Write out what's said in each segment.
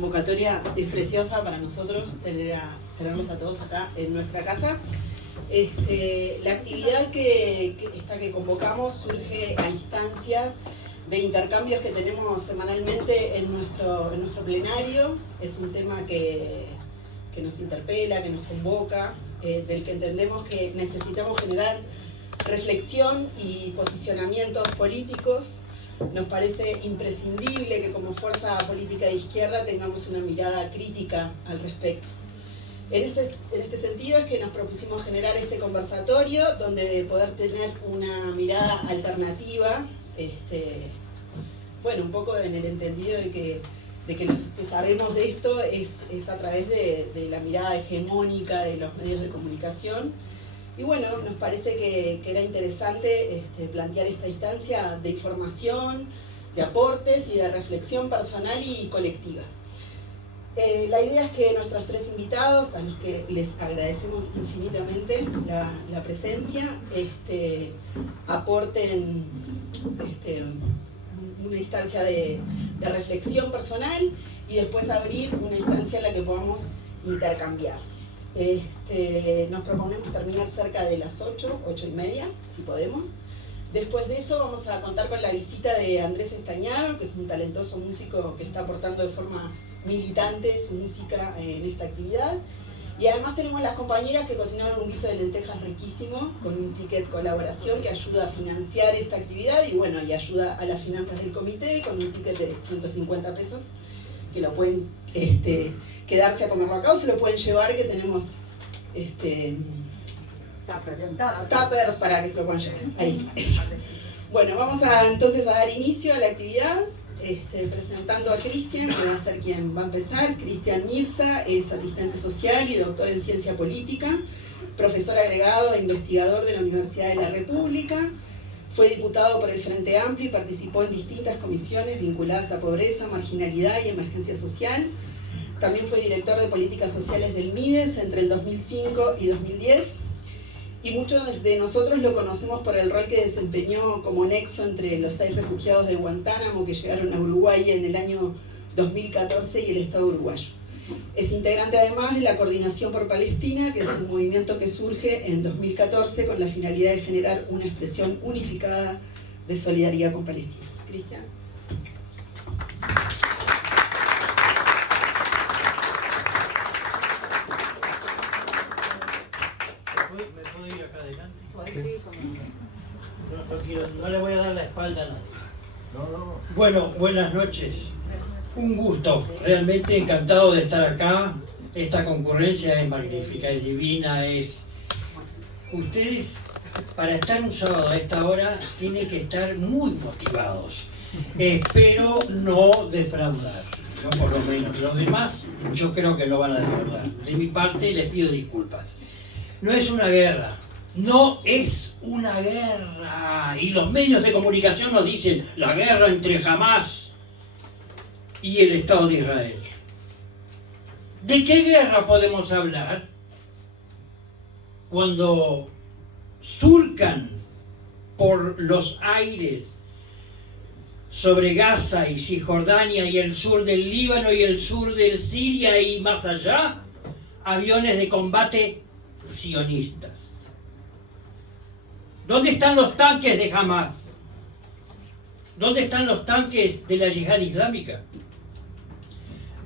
convocatoria es preciosa para nosotros tenerlos a todos acá en nuestra casa. La actividad que convocamos surge a instancias de intercambios que tenemos semanalmente en nuestro plenario. Es un tema que nos interpela, que nos convoca, del que entendemos que necesitamos generar reflexión y posicionamientos políticos. Nos parece imprescindible que como fuerza política de izquierda tengamos una mirada crítica al respecto. En este sentido es que nos propusimos generar este conversatorio donde poder tener una mirada alternativa, bueno, un poco en el entendido de que los que sabemos de esto es a través de la mirada hegemónica de los medios de comunicación. Y bueno, nos parece que era interesante plantear esta instancia de información, de aportes y de reflexión personal y colectiva. La idea es que nuestros tres invitados, a los que les agradecemos infinitamente la presencia, aporten una instancia de reflexión personal y después abrir una instancia en la que podamos intercambiar. Nos proponemos terminar cerca de las 8:30, si podemos. Después de eso vamos a contar con la visita de Andrés Estañaro, que es un talentoso músico que está aportando de forma militante su música en esta actividad. Y además tenemos las compañeras que cocinaron un guiso de lentejas riquísimo, con un ticket colaboración que ayuda a financiar esta actividad y bueno, y ayuda a las finanzas del comité con un ticket de 150 pesos, que lo pueden quedarse a comerlo acá o se lo pueden llevar, que tenemos tuppers para que se lo puedan llevar. Ahí está, eso. Bueno, vamos entonces a dar inicio a la actividad. Presentando a Cristian, que va a ser quien va a empezar. Cristian Mirza es asistente social y doctor en ciencia política, profesor agregado e investigador de la Universidad de la República. Fue diputado por el Frente Amplio y participó en distintas comisiones vinculadas a pobreza, marginalidad y emergencia social. También fue director de políticas sociales del MIDES entre el 2005 y 2010. Y muchos de nosotros lo conocemos por el rol que desempeñó como nexo entre los 6 refugiados de Guantánamo que llegaron a Uruguay en el año 2014 y el Estado uruguayo. Es integrante además de la Coordinación por Palestina, que es un movimiento que surge en 2014 con la finalidad de generar una expresión unificada de solidaridad con Palestina. Cristian. No le voy a dar la espalda a nadie. Bueno, buenas noches. Un gusto, realmente encantado de estar acá. Esta concurrencia es magnífica, es divina, Ustedes, para estar un sábado a esta hora, tienen que estar muy motivados. Espero no defraudar. Yo por lo menos. Los demás, yo creo que no van a defraudar. De mi parte, les pido disculpas. No es una guerra. No es una guerra. Y los medios de comunicación nos dicen la guerra entre Hamás y el Estado de Israel. ¿De qué guerra podemos hablar cuando surcan por los aires sobre Gaza y Cisjordania y el sur del Líbano y el sur de Siria y más allá aviones de combate sionistas? ¿Dónde están los tanques de Hamás? ¿Dónde están los tanques de la Yihad Islámica?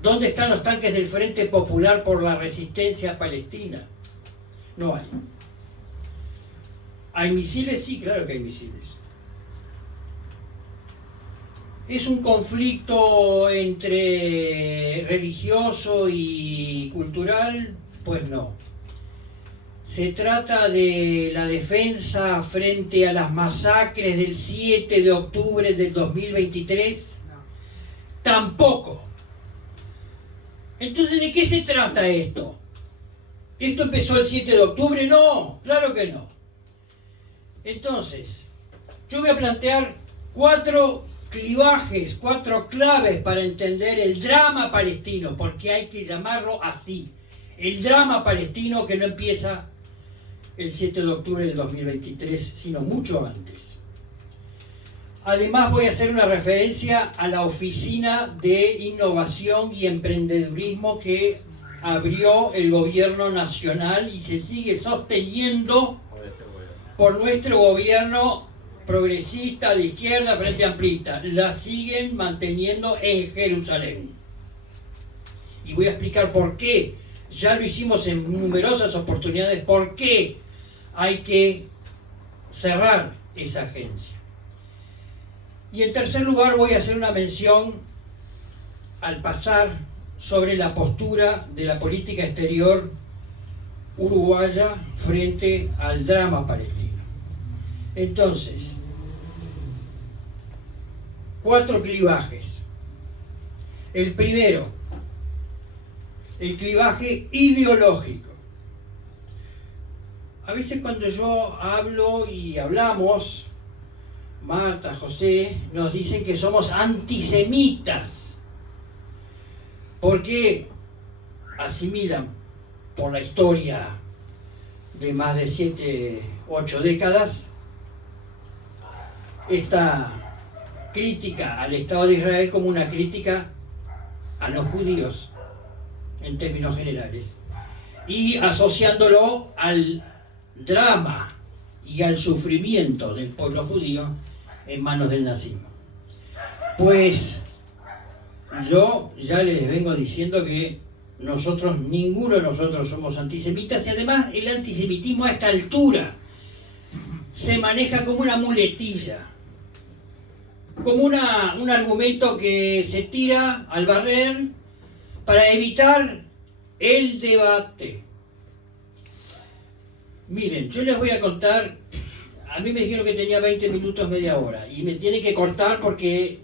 ¿Dónde están los tanques del Frente Popular por la Resistencia Palestina? No hay. ¿Hay misiles? Sí, claro que hay misiles. ¿Es un conflicto entre religioso y cultural? Pues no. ¿Se trata de la defensa frente a las masacres del 7 de octubre del 2023? No. Tampoco. Entonces, ¿de qué se trata esto? ¿Esto empezó el 7 de octubre? No, claro que no. Entonces, yo voy a plantear 4 clivajes, 4 claves para entender el drama palestino, porque hay que llamarlo así. El drama palestino que no empieza el 7 de octubre del 2023, sino mucho antes. Además voy a hacer una referencia a la Oficina de Innovación y Emprendedurismo que abrió el gobierno nacional y se sigue sosteniendo por nuestro gobierno progresista de izquierda, Frente Amplista. La siguen manteniendo en Jerusalén. Y voy a explicar por qué. Ya lo hicimos en numerosas oportunidades. ¿Por qué hay que cerrar esa agencia? Y en tercer lugar voy a hacer una mención al pasar sobre la postura de la política exterior uruguaya frente al drama palestino. Entonces, 4 clivajes. El primero, el clivaje ideológico. A veces cuando yo hablo y hablamos, Marta, José, nos dicen que somos antisemitas, porque asimilan por la historia de más de 7, 8 décadas esta crítica al Estado de Israel como una crítica a los judíos en términos generales y asociándolo al drama y al sufrimiento del pueblo judío en manos del nazismo. Pues yo ya les vengo diciendo que nosotros, ninguno de nosotros somos antisemitas, y además el antisemitismo a esta altura se maneja como una muletilla, como un argumento que se tira al barrer para evitar el debate. Miren, yo les voy a contar, a mí me dijeron que tenía 20 minutos, media hora, y me tienen que cortar porque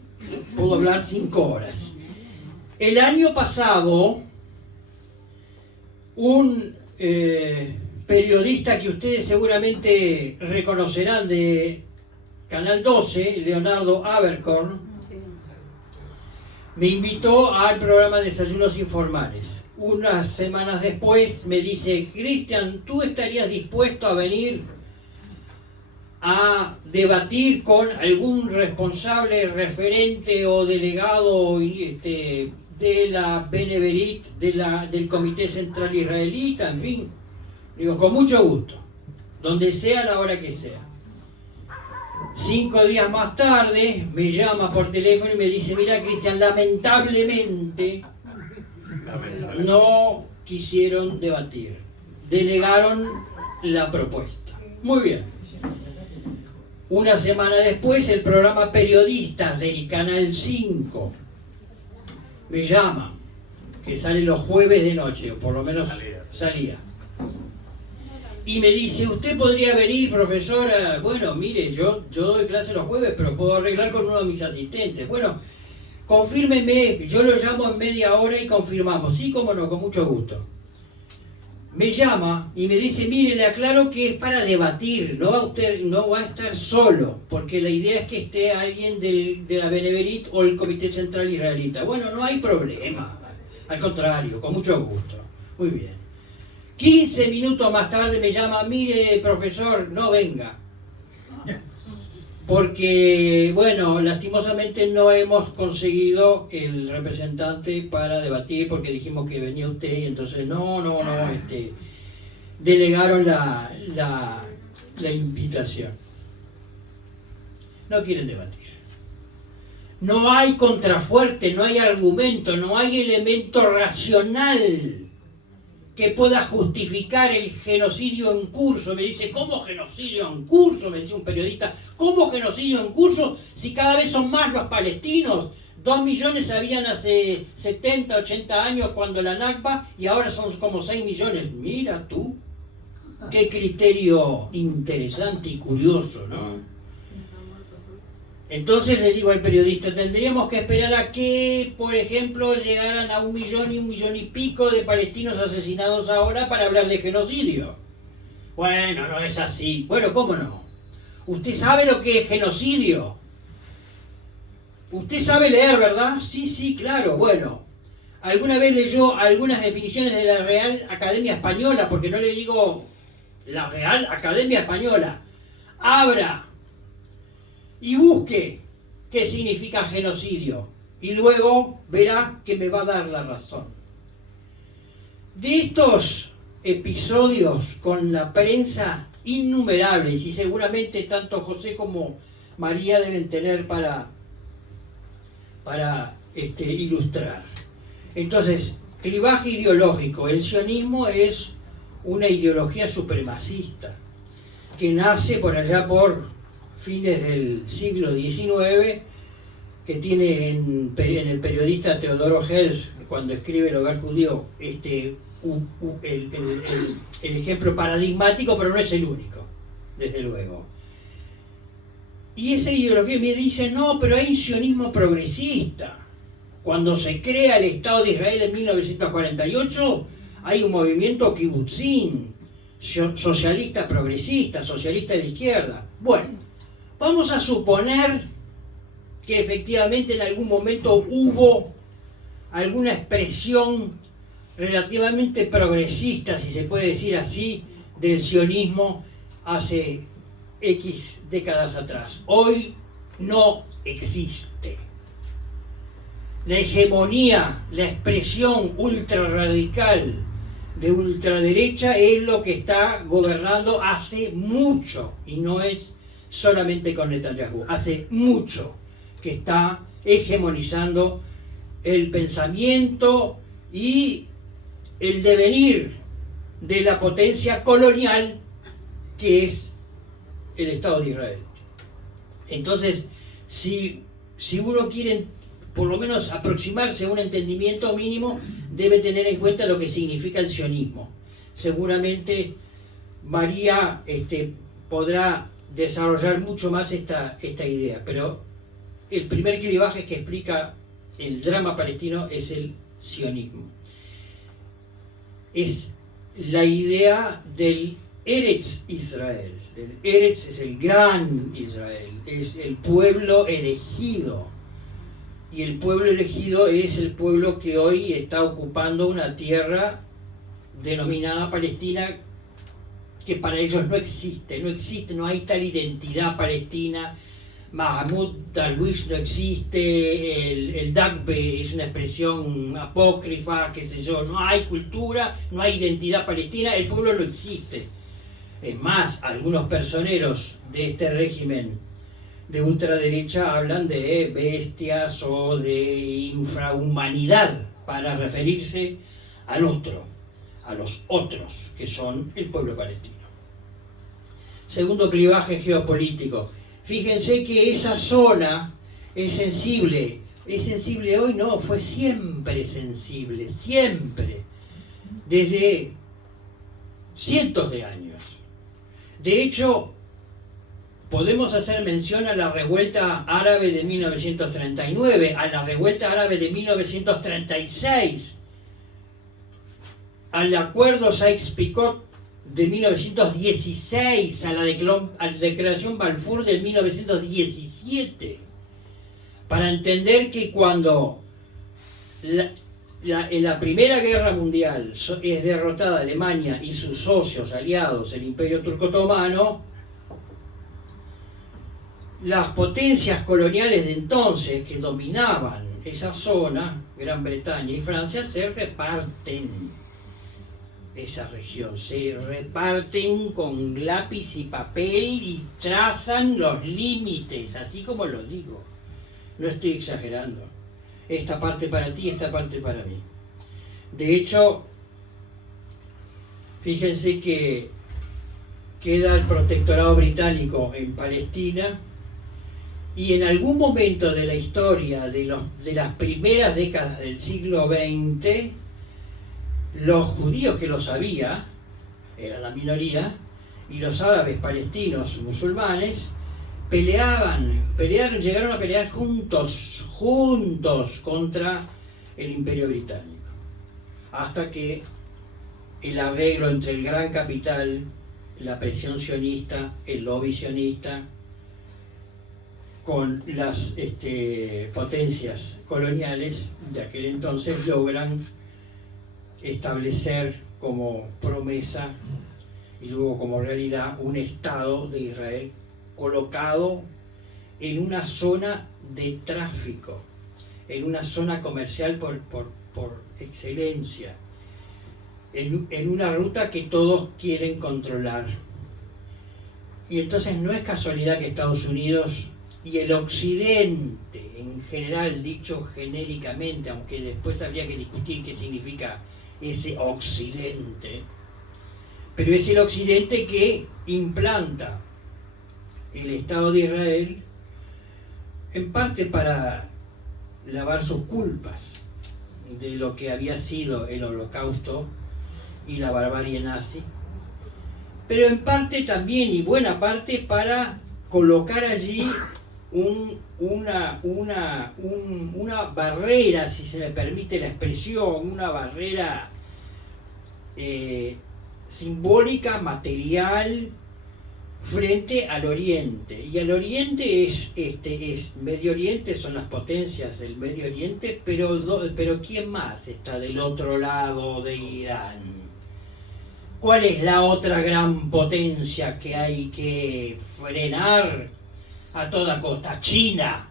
puedo hablar 5 horas. El año pasado, un periodista que ustedes seguramente reconocerán de Canal 12, Leonardo Abercorn, me invitó al programa Desayunos Informales. Unas semanas después me dice: Cristian, ¿tú estarías dispuesto a venir a debatir con algún responsable, referente o delegado de la Beneverit, del Comité Central Israelita, en fin? Digo, con mucho gusto, donde sea, a la hora que sea. 5 días más tarde me llama por teléfono y me dice: mira, Cristian, lamentablemente no quisieron debatir, delegaron la propuesta. Muy bien. Una semana después, el programa Periodistas del Canal 5 me llama, que sale los jueves de noche, o por lo menos salía. Y me dice: ¿usted podría venir, profesora? Bueno, mire, yo doy clase los jueves, pero puedo arreglar con uno de mis asistentes. Bueno, confírmeme, yo lo llamo en media hora y confirmamos. Sí, cómo no, con mucho gusto. Me llama y me dice: mire, le aclaro que es para debatir, no va a estar solo, porque la idea es que esté alguien de la Beneverit o el Comité Central Israelita. Bueno, no hay problema, al contrario, con mucho gusto. Muy bien. 15 minutos más tarde me llama: mire, profesor, no venga. Porque, bueno, lastimosamente no hemos conseguido el representante para debatir, porque dijimos que venía usted, y entonces delegaron la invitación. No quieren debatir. No hay contrafuerte, no hay argumento, no hay elemento racional que pueda justificar el genocidio en curso. Me dice: ¿cómo genocidio en curso? Me dice un periodista: ¿cómo genocidio en curso si cada vez son más los palestinos? 2 millones habían hace 70, 80 años cuando la Nakba, y ahora son como 6 millones. Mira tú, qué criterio interesante y curioso, ¿no? Entonces le digo al periodista: tendríamos que esperar a que, por ejemplo, llegaran a 1 millón y 1 millón y pico de palestinos asesinados ahora para hablar de genocidio. Bueno, no es así. Bueno, ¿cómo no? ¿Usted sabe lo que es genocidio? Usted sabe leer, ¿verdad? Sí, claro. Bueno, ¿alguna vez leyó algunas definiciones de la Real Academia Española? Porque no le digo la Real Academia Española. Abra y busque qué significa genocidio y luego verá que me va a dar la razón. De estos episodios con la prensa innumerables, y seguramente tanto José como María deben tener para ilustrar. Entonces, clivaje ideológico. El sionismo es una ideología supremacista que nace por allá por fines del siglo XIX, que tiene en el periodista Teodoro Herzl, cuando escribe El hogar judío, el ejemplo paradigmático, pero no es el único, desde luego. Y esa ideología me dice, no, pero hay un sionismo progresista. Cuando se crea el Estado de Israel en 1948, hay un movimiento kibutzim, socialista progresista, socialista de izquierda. Bueno, vamos a suponer que efectivamente en algún momento hubo alguna expresión relativamente progresista, si se puede decir así, del sionismo hace X décadas atrás. Hoy no existe. La hegemonía, la expresión ultrarradical de ultraderecha es lo que está gobernando hace mucho, y no es solamente con Netanyahu, hace mucho que está hegemonizando el pensamiento y el devenir de la potencia colonial que es el Estado de Israel. Entonces, si uno quiere por lo menos aproximarse a un entendimiento mínimo, debe tener en cuenta lo que significa el sionismo. Seguramente María podrá desarrollar mucho más esta idea, pero el primer clivaje que explica el drama palestino es el sionismo. Es la idea del Eretz Israel. El Eretz es el gran Israel, es el pueblo elegido. Y el pueblo elegido es el pueblo que hoy está ocupando una tierra denominada Palestina, que para ellos no existe, no hay tal identidad palestina. Mahmoud Darwish no existe, el Dagbe es una expresión apócrifa, qué sé yo, no hay cultura, no hay identidad palestina, el pueblo no existe. Es más, algunos personeros de este régimen de ultraderecha hablan de bestias o de infrahumanidad para referirse al otro, a los otros, que son el pueblo palestino. Segundo clivaje geopolítico. Fíjense que esa zona es sensible hoy, no, fue siempre sensible, siempre, desde cientos de años. De hecho, podemos hacer mención a la revuelta árabe de 1939, a la revuelta árabe de 1936, al acuerdo Sykes-Picot de 1916, a la declaración Balfour de 1917, para entender que cuando en la Primera Guerra Mundial es derrotada Alemania y sus socios aliados, el Imperio Turco-Otomano, las potencias coloniales de entonces que dominaban esa zona, Gran Bretaña y Francia, se reparten esa región, se reparten con lápiz y papel y trazan los límites, así como lo digo. No estoy exagerando. Esta parte para ti, esta parte para mí. De hecho, fíjense que queda el protectorado británico en Palestina, y en algún momento de la historia de las primeras décadas del siglo XX, los judíos, que lo sabía, era la minoría, y los árabes palestinos musulmanes llegaron a pelear juntos contra el Imperio Británico, hasta que el arreglo entre el gran capital, la presión sionista, el lobby sionista, con las potencias coloniales de aquel entonces, logran establecer como promesa y luego como realidad un Estado de Israel colocado en una zona de tráfico, en una zona comercial por excelencia, en una ruta que todos quieren controlar. Y entonces no es casualidad que Estados Unidos y el Occidente, en general, dicho genéricamente, aunque después habría que discutir qué significa ese Occidente, pero es el Occidente que implanta el Estado de Israel, en parte para lavar sus culpas de lo que había sido el Holocausto y la barbarie nazi, pero en parte también, y buena parte, para colocar allí una barrera, si se me permite la expresión, una barrera simbólica, material, frente al Oriente. Y al Oriente es Medio Oriente, son las potencias del Medio Oriente, pero ¿quién más está del otro lado de Irán? ¿Cuál es la otra gran potencia que hay que frenar a toda costa? China.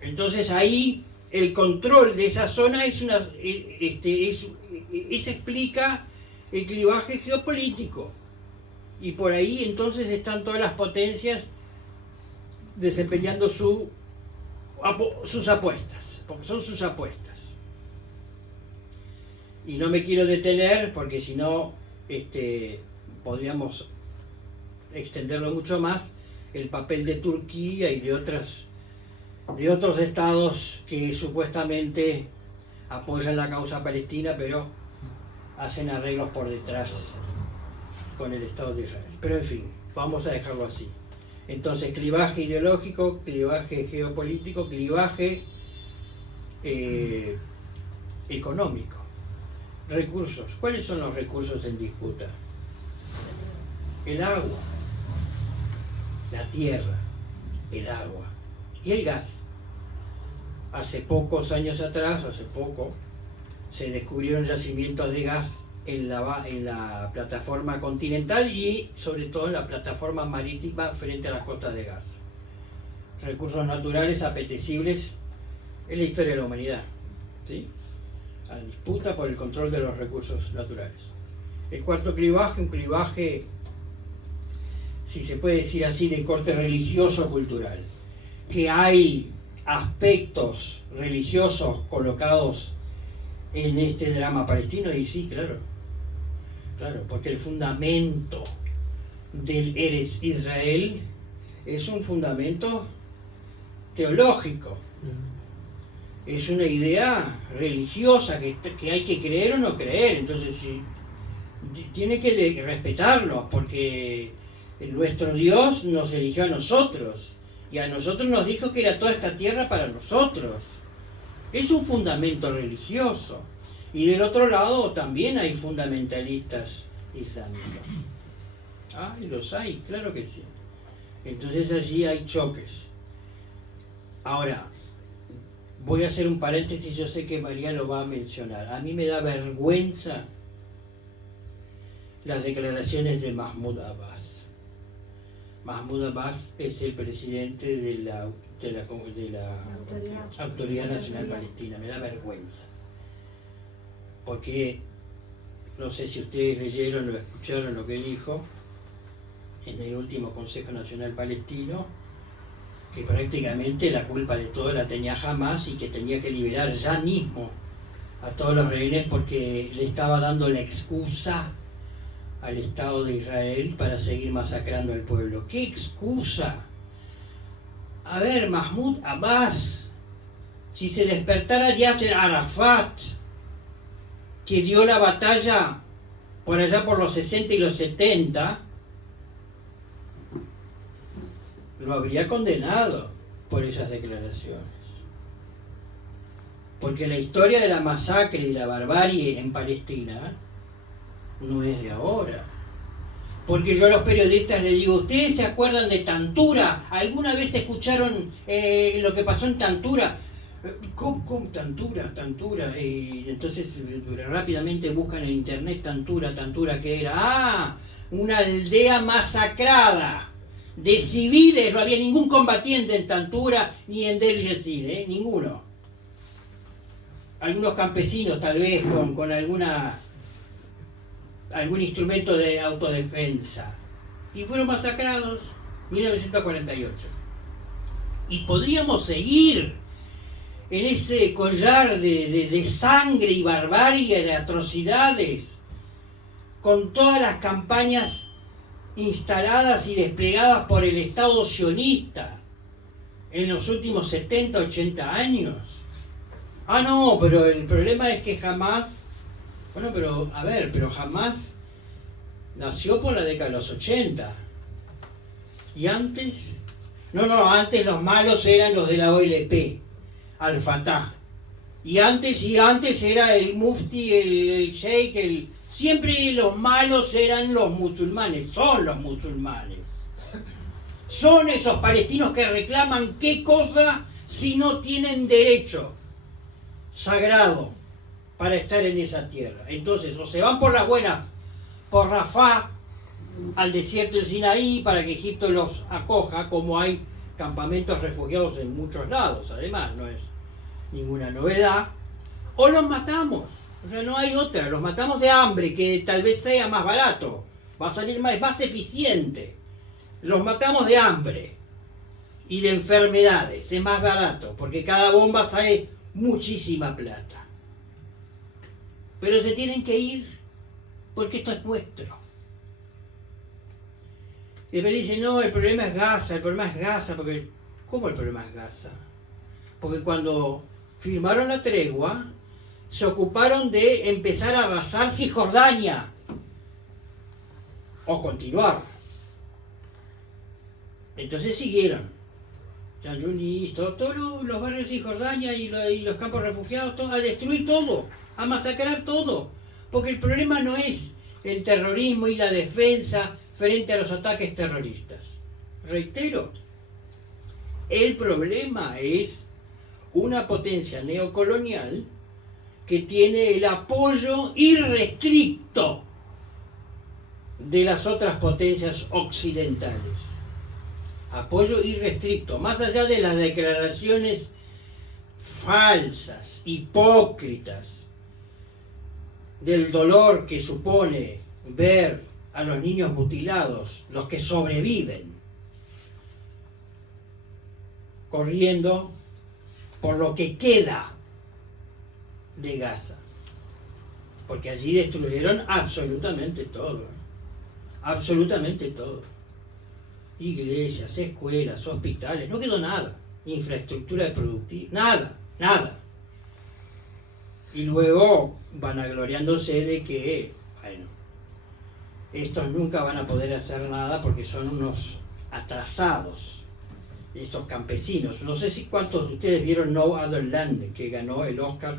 Entonces ahí el control de esa zona eso explica el clivaje geopolítico. Y por ahí entonces están todas las potencias desempeñando sus apuestas, porque son sus apuestas. Y no me quiero detener porque si no podríamos extenderlo mucho más, el papel de Turquía y de otros estados que supuestamente apoyan la causa palestina, pero hacen arreglos por detrás con el Estado de Israel. Pero en fin, vamos a dejarlo así. Entonces, clivaje ideológico, clivaje geopolítico, clivaje económico. Recursos. ¿Cuáles son los recursos en disputa? El agua, la tierra, el agua y el gas. Hace pocos años atrás, se descubrieron yacimientos de gas en la plataforma continental y sobre todo en la plataforma marítima frente a las costas de Gaza. Recursos naturales apetecibles en la historia de la humanidad, ¿sí? A disputa por el control de los recursos naturales. El cuarto clivaje, un clivaje, si se puede decir así, de corte religioso-cultural, que hay aspectos religiosos colocados en este drama palestino, y sí, claro, porque el fundamento del Eretz Israel es un fundamento teológico, es una idea religiosa que hay que creer o no creer. Entonces tiene que respetarnos, porque nuestro Dios nos eligió a nosotros y a nosotros nos dijo que era toda esta tierra para nosotros. Es un fundamento religioso. Y del otro lado también hay fundamentalistas islámicos. Y los hay, claro que sí. Entonces allí hay choques. Ahora, voy a hacer un paréntesis, yo sé que María lo va a mencionar. A mí me da vergüenza las declaraciones de Mahmoud Abbas. Mahmoud Abbas es el presidente de la Autoridad Nacional Palestina. Me da vergüenza. Porque no sé si ustedes leyeron o escucharon lo que dijo en el último Consejo Nacional Palestino, que prácticamente la culpa de todo la tenía Hamas y que tenía que liberar ya mismo a todos los rehenes porque le estaba dando la excusa al Estado de Israel para seguir masacrando al pueblo. ¿Qué excusa? A ver, Mahmoud Abbas, si se despertara Yasser Arafat, que dio la batalla por allá por los 60 y los 70, lo habría condenado por esas declaraciones. Porque la historia de la masacre y la barbarie en Palestina no es de ahora. Porque yo a los periodistas les digo, ¿ustedes se acuerdan de Tantura? ¿Alguna vez escucharon lo que pasó en Tantura? ¿Cómo? Tantura. Entonces rápidamente buscan en internet Tantura, ¿qué era? Una aldea masacrada. De civiles no había ningún combatiente en Tantura ni en Deir Yezid, ninguno. Algunos campesinos tal vez con algún instrumento de autodefensa. Y fueron masacrados en 1948. Y podríamos seguir en ese collar de sangre y barbarie, de atrocidades, con todas las campañas instaladas y desplegadas por el Estado sionista en los últimos 70, 80 años. Ah, no, pero el problema es que Hamás, bueno, pero Hamás nació por la década de los 80. ¿Y antes? No, antes los malos eran los de la OLP, Al-Fatah. Y antes era el mufti, el sheikh, siempre los malos eran los musulmanes, son los musulmanes. Son esos palestinos que reclaman qué cosa si no tienen derecho sagrado para estar en esa tierra. Entonces, o se van por las buenas, por Rafah, al desierto del Sinaí, para que Egipto los acoja, como hay campamentos refugiados en muchos lados, además, no es ninguna novedad, o los matamos, o sea, no hay otra, los matamos de hambre, que tal vez sea más barato, va a salir más eficiente, los matamos de hambre y de enfermedades, es más barato, porque cada bomba sale muchísima plata. Pero se tienen que ir, porque esto es nuestro. Y me dicen, no, el problema es Gaza, porque... ¿Cómo el problema es Gaza? Porque cuando firmaron la tregua, se ocuparon de empezar a arrasar Cisjordania. O continuar. Entonces siguieron. San Yunis, todos los barrios de Cisjordania y los campos refugiados, a destruir todo, a masacrar todo. Porque el problema no es el terrorismo y la defensa frente a los ataques terroristas. Reitero, el problema es una potencia neocolonial que tiene el apoyo irrestricto de las otras potencias occidentales. Apoyo irrestricto, más allá de las declaraciones falsas, hipócritas, del dolor que supone ver a los niños mutilados, los que sobreviven, corriendo por lo que queda de Gaza. Porque allí destruyeron absolutamente todo. Absolutamente todo. Iglesias, escuelas, hospitales, no quedó nada. Infraestructura productiva, nada. Y luego vanagloriándose de que, bueno, estos nunca van a poder hacer nada porque son unos atrasados, estos campesinos. No sé si cuántos de ustedes vieron No Other Land, que ganó el Oscar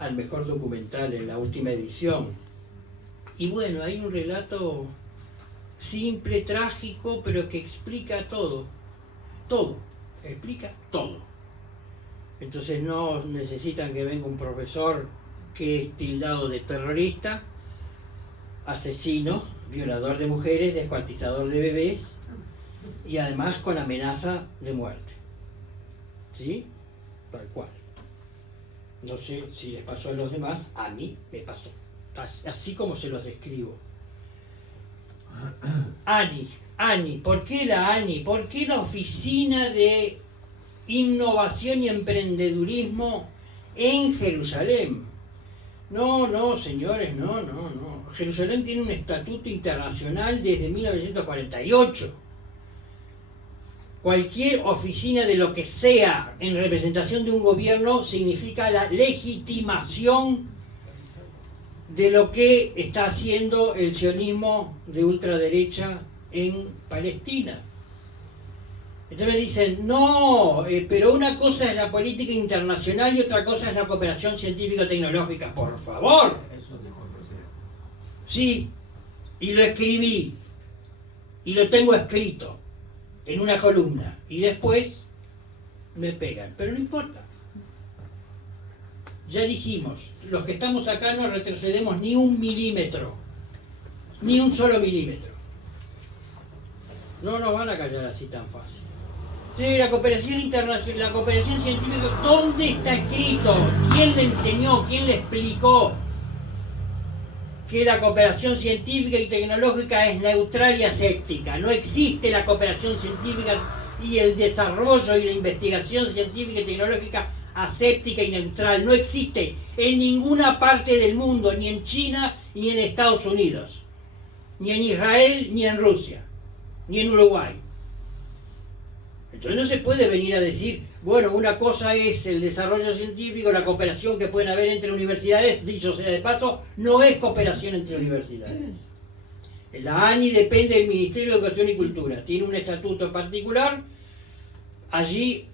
al mejor documental en la última edición. Y bueno, hay un relato simple, trágico, pero que explica todo. Explica todo. Entonces no necesitan que venga un profesor que es tildado de terrorista, asesino, violador de mujeres, descuartizador de bebés y además con amenaza de muerte. ¿Sí? Tal cual. No sé si les pasó a los demás, a mí me pasó. Así como se los describo. ANI, ¿por qué la ANI? ¿Por qué la Oficina de Innovación y Emprendedurismo en Jerusalén? No, señores, no. Jerusalén tiene un estatuto internacional desde 1948. Cualquier oficina de lo que sea en representación de un gobierno significa la legitimación de lo que está haciendo el sionismo de ultraderecha en Palestina. Entonces me dicen, no, pero una cosa es la política internacional y otra cosa es la cooperación científico-tecnológica. Por favor. Sí, y lo escribí, y lo tengo escrito en una columna, y después me pegan, pero no importa. Ya dijimos, los que estamos acá no retrocedemos ni un milímetro, ni un solo milímetro. No nos van a callar así tan fácil. Entonces, la cooperación internacional, la cooperación científica, ¿dónde está escrito? ¿Quién le enseñó? ¿Quién le explicó que la cooperación científica y tecnológica es neutral y aséptica? No existe la cooperación científica y el desarrollo y la investigación científica y tecnológica aséptica y neutral. No existe en ninguna parte del mundo, ni en China, ni en Estados Unidos, ni en Israel, ni en Rusia, ni en Uruguay. Entonces no se puede venir a decir, bueno, una cosa es el desarrollo científico, la cooperación que pueden haber entre universidades, dicho sea de paso, no es cooperación entre universidades. La ANI depende del Ministerio de Educación y Cultura, tiene un estatuto particular, allí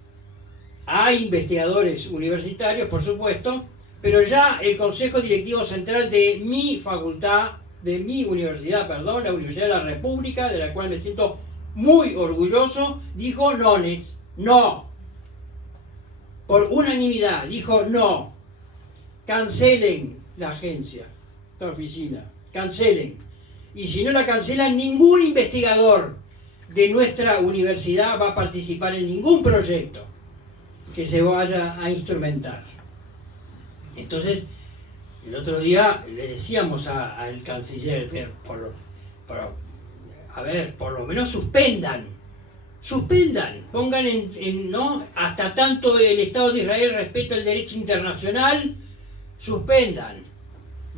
hay investigadores universitarios, por supuesto, pero ya el Consejo Directivo Central de mi facultad, de mi universidad, perdón, la Universidad de la República, de la cual me siento muy orgulloso, dijo nones, no. Por unanimidad, dijo no. Cancelen la agencia, la oficina, cancelen. Y si no la cancelan, ningún investigador de nuestra universidad va a participar en ningún proyecto que se vaya a instrumentar. Entonces, el otro día le decíamos al canciller, por lo menos suspendan, pongan ¿no? Hasta tanto el Estado de Israel respeta el derecho internacional, suspendan,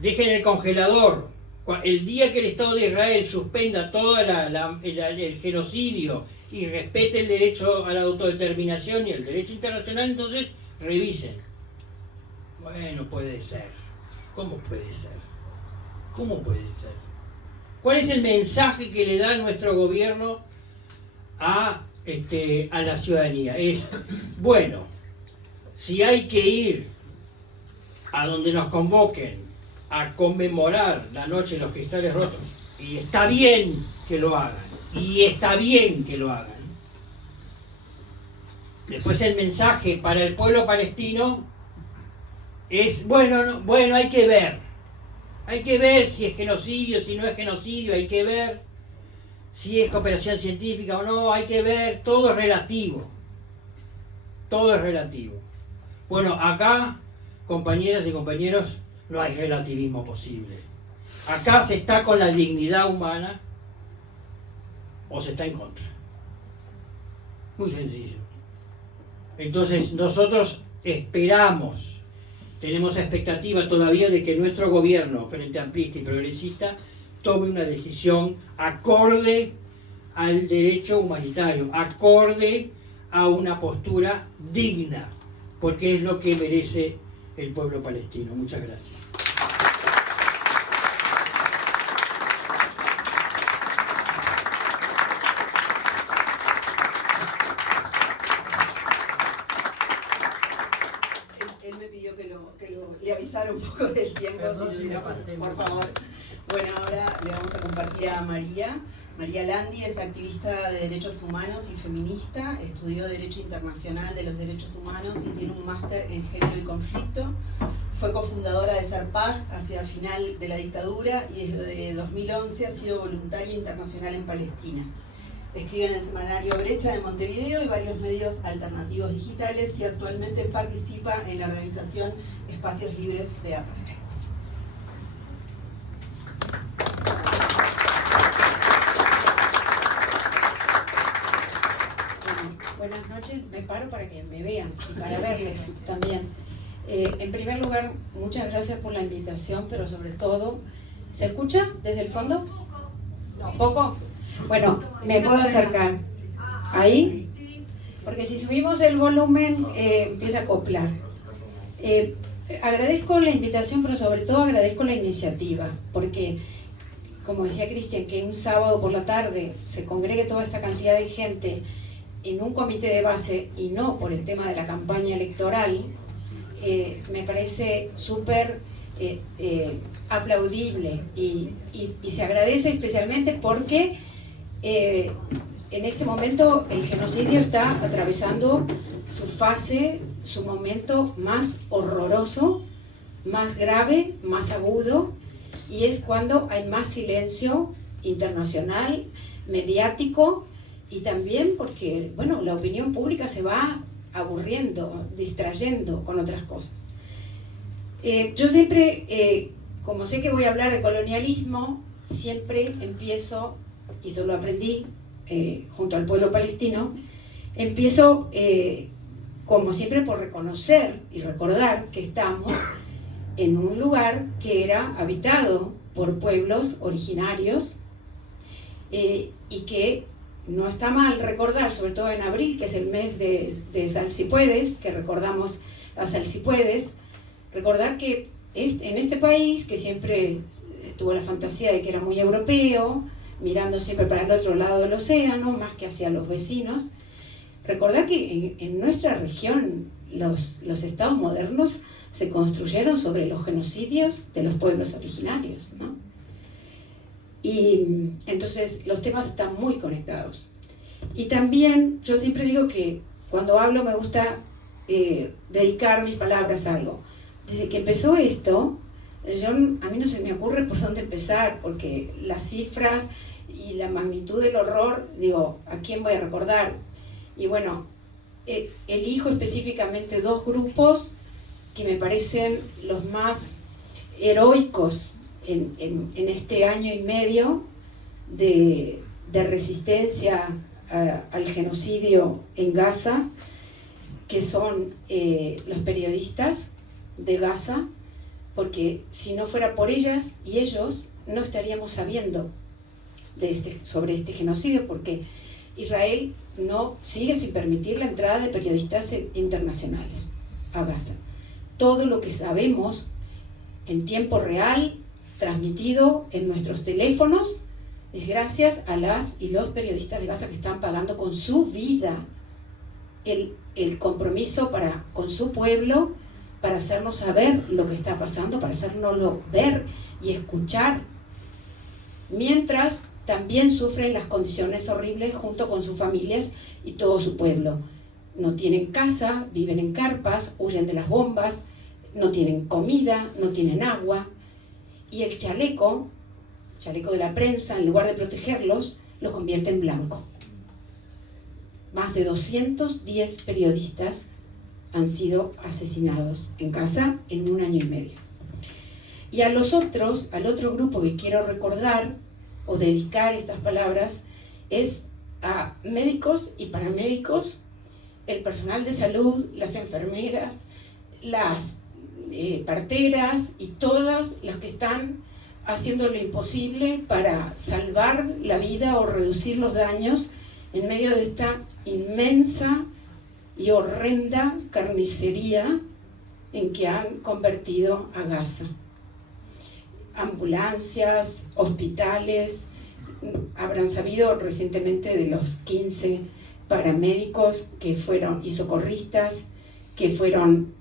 dejen el congelador. El día que el Estado de Israel suspenda todo el genocidio y respete el derecho a la autodeterminación y el derecho internacional, entonces revisen. Bueno, puede ser. ¿Cómo puede ser? ¿Cómo puede ser? ¿Cuál es el mensaje que le da nuestro gobierno a la ciudadanía? Es, bueno, si hay que ir a donde nos convoquen a conmemorar la noche de los cristales rotos, y está bien que lo hagan, después el mensaje para el pueblo palestino es, bueno, hay que ver si es genocidio, si no es genocidio, hay que ver si es cooperación científica o no, hay que ver, todo es relativo. Bueno, acá, compañeras y compañeros, no hay relativismo posible. Acá se está con la dignidad humana o se está en contra. Muy sencillo. Entonces nosotros esperamos, tenemos expectativa todavía de que nuestro gobierno, Frente Amplista y Progresista, tome una decisión acorde al derecho humanitario, acorde a una postura digna, porque es lo que merece el pueblo palestino. Muchas gracias. Él me pidió que le avisara un poco del tiempo, por favor. Bueno, ahora le vamos a compartir a María. María Landi es activista de derechos humanos y feminista, estudió Derecho Internacional de los Derechos Humanos y tiene un máster en Género y Conflicto. Fue cofundadora de Serpag hacia el final de la dictadura y desde 2011 ha sido voluntaria internacional en Palestina. Escribe en el semanario Brecha de Montevideo y varios medios alternativos digitales y actualmente participa en la organización Espacios Libres de Apartheid. Buenas noches, me paro para que me vean y para verles también. En primer lugar, muchas gracias por la invitación, pero sobre todo, ¿se escucha desde el fondo? No. ¿Poco? Bueno, me puedo acercar. ¿Ahí? Porque si subimos el volumen, empieza a acoplar. Agradezco la invitación, pero sobre todo agradezco la iniciativa, porque, como decía Cristian, que un sábado por la tarde se congregue toda esta cantidad de gente en un comité de base y no por el tema de la campaña electoral, me parece súper aplaudible y se agradece especialmente porque en este momento el genocidio está atravesando su fase, su momento más horroroso, más grave, más agudo, y es cuando hay más silencio internacional, mediático, y también porque, bueno, la opinión pública se va aburriendo, distrayendo con otras cosas. Yo siempre, como sé que voy a hablar de colonialismo, siempre empiezo, y esto lo aprendí junto al pueblo palestino, empiezo como siempre por reconocer y recordar que estamos en un lugar que era habitado por pueblos originarios y que no está mal recordar, sobre todo en abril, que es el mes de Salsipuedes, que recordamos a Salsipuedes, recordar que en este país, que siempre tuvo la fantasía de que era muy europeo, mirando siempre para el otro lado del océano, más que hacia los vecinos, recordar que en nuestra región los estados modernos se construyeron sobre los genocidios de los pueblos originarios, ¿no? Y entonces los temas están muy conectados. Y también yo siempre digo que cuando hablo me gusta dedicar mis palabras a algo. Desde que empezó esto, a mí no se me ocurre por dónde empezar, porque las cifras y la magnitud del horror, digo, ¿a quién voy a recordar? Y bueno, elijo específicamente dos grupos que me parecen los más heroicos en este año y medio de resistencia al genocidio en Gaza, que son los periodistas de Gaza, porque si no fuera por ellas y ellos, no estaríamos sabiendo sobre este genocidio, porque Israel no sigue sin permitir la entrada de periodistas internacionales a Gaza. Todo lo que sabemos en tiempo real, transmitido en nuestros teléfonos, es gracias a las y los periodistas de Gaza que están pagando con su vida el compromiso con su pueblo, para hacernos saber lo que está pasando, para hacernoslo ver y escuchar, mientras también sufren las condiciones horribles junto con sus familias y todo su pueblo. No tienen casa, viven en carpas, huyen de las bombas, no tienen comida, no tienen agua, y el chaleco de la prensa, en lugar de protegerlos, los convierte en blanco. Más de 210 periodistas han sido asesinados en Gaza en un año y medio. Y al otro grupo que quiero recordar o dedicar estas palabras es a médicos y paramédicos, el personal de salud, las enfermeras, las parteras y todas las que están haciendo lo imposible para salvar la vida o reducir los daños en medio de esta inmensa y horrenda carnicería en que han convertido a Gaza. Ambulancias, hospitales, habrán sabido recientemente de los 15 paramédicos y socorristas que fueron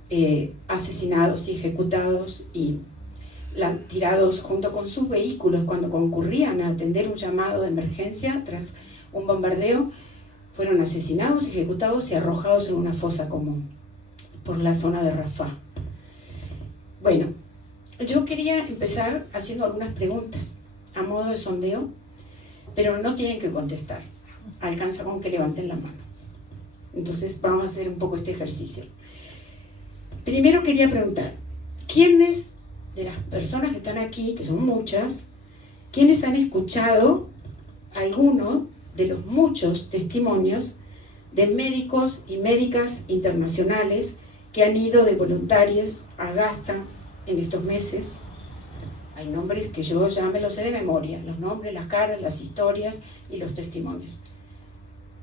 asesinados y ejecutados y tirados junto con sus vehículos cuando concurrían a atender un llamado de emergencia tras un bombardeo. Fueron asesinados, ejecutados y arrojados en una fosa común por la zona de Rafah. Bueno, yo quería empezar haciendo algunas preguntas a modo de sondeo, pero no tienen que contestar. Alcanza con que levanten la mano. Entonces vamos a hacer un poco este ejercicio. Primero quería preguntar, ¿quiénes de las personas que están aquí, que son muchas, quiénes han escuchado alguno de los muchos testimonios de médicos y médicas internacionales que han ido de voluntarios a Gaza en estos meses? Hay nombres que yo ya me los sé de memoria, los nombres, las caras, las historias y los testimonios.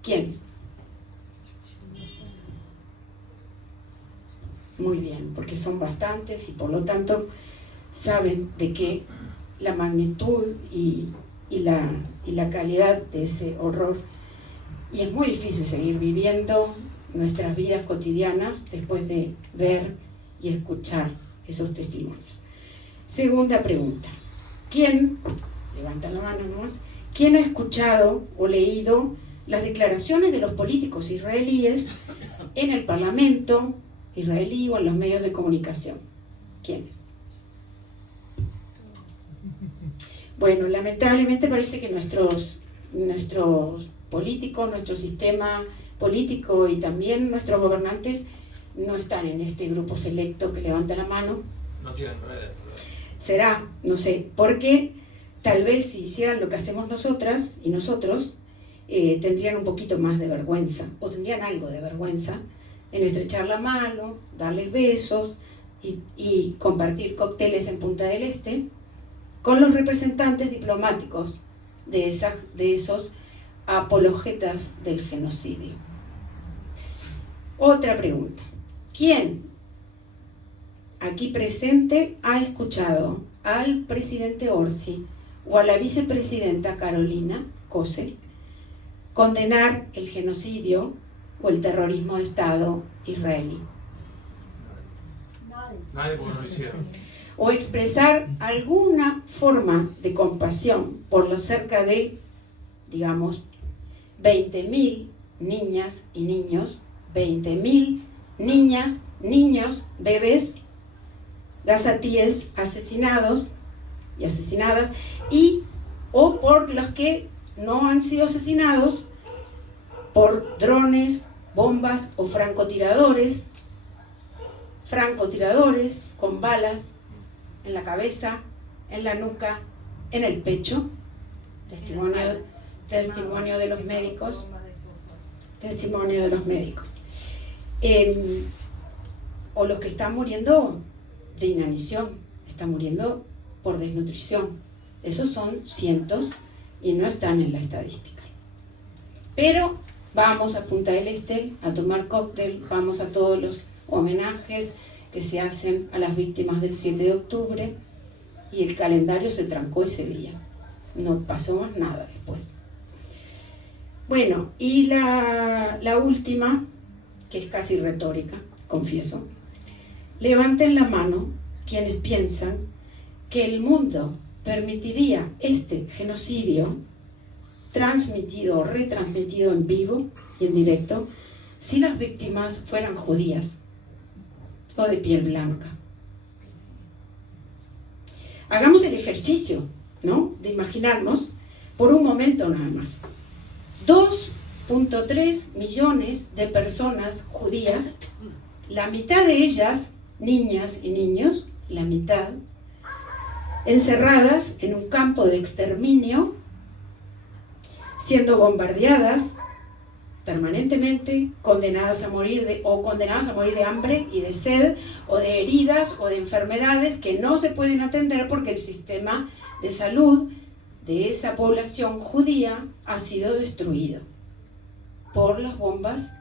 ¿Quiénes? Muy bien, porque son bastantes y por lo tanto saben de que la magnitud y la calidad de ese horror, y es muy difícil seguir viviendo nuestras vidas cotidianas después de ver y escuchar esos testimonios. Segunda pregunta, ¿quién, levanta la mano nomás, quién ha escuchado o leído las declaraciones de los políticos israelíes en el Parlamento israelí o en los medios de comunicación? ¿Quiénes? Bueno, lamentablemente parece que nuestros político, nuestro sistema político y también nuestros gobernantes no están en este grupo selecto que levanta la mano. No tienen redes. Será, no sé, porque tal vez si hicieran lo que hacemos nosotras y nosotros, tendrían un poquito más de vergüenza, o tendrían algo de vergüenza en estrechar la mano, darles besos y compartir cócteles en Punta del Este con los representantes diplomáticos de esos apologetas del genocidio. Otra pregunta. ¿Quién aquí presente ha escuchado al presidente Orsi o a la vicepresidenta Carolina Cose condenar el genocidio o el terrorismo de Estado israelí? Nadie, porque no lo hicieron. O expresar alguna forma de compasión por los cerca de, digamos, 20.000 niñas y niños, 20.000 niñas, niños, bebés, gazatíes asesinados y asesinadas, y o por los que no han sido asesinados por drones, bombas o francotiradores con balas en la cabeza, en la nuca, en el pecho. Testimonio de los médicos. Testimonio de los médicos. O los que están muriendo de inanición, están muriendo por desnutrición. Esos son cientos y no están en la estadística. Pero vamos a Punta del Este a tomar cóctel, vamos a todos los homenajes que se hacen a las víctimas del 7 de octubre y el calendario se trancó ese día. No pasó más nada después. Bueno, y la última, que es casi retórica, confieso. Levanten la mano quienes piensan que el mundo permitiría este genocidio transmitido o retransmitido en vivo y en directo si las víctimas fueran judías o de piel blanca. Hagamos el ejercicio, ¿no?, de imaginarnos por un momento nada más 2.3 millones de personas judías, la mitad de ellas niñas y niños, la mitad, encerradas en un campo de exterminio, siendo bombardeadas permanentemente, condenadas a morir de hambre y de sed, o de heridas o de enfermedades que no se pueden atender porque el sistema de salud de esa población judía ha sido destruido por las bombas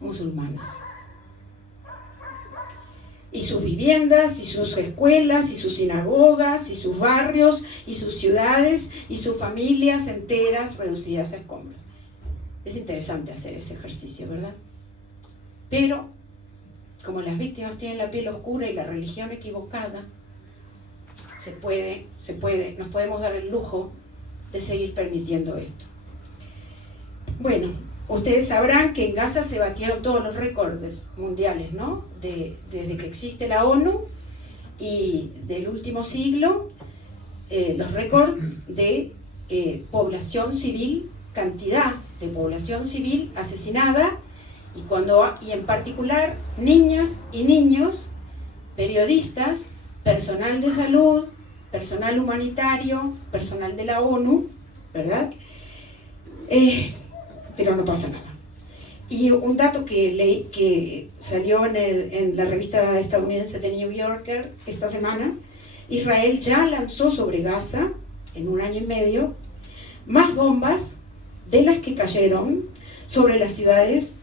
musulmanas. Y sus viviendas, y sus escuelas, y sus sinagogas, y sus barrios, y sus ciudades, y sus familias enteras reducidas a escombros. Es interesante hacer ese ejercicio, ¿verdad? Pero, como las víctimas tienen la piel oscura y la religión equivocada, nos podemos dar el lujo de seguir permitiendo esto. Bueno, ustedes sabrán que en Gaza se batieron todos los récords mundiales, ¿no? Desde que existe la ONU y del último siglo, los récords de población civil, cantidad de población civil asesinada, y en particular niñas y niños, periodistas, personal de salud, personal humanitario, personal de la ONU, ¿verdad? Pero no pasa nada. Y un dato que salió en la revista estadounidense The New Yorker esta semana: Israel ya lanzó sobre Gaza, en un año y medio, más bombas de las que cayeron sobre las ciudades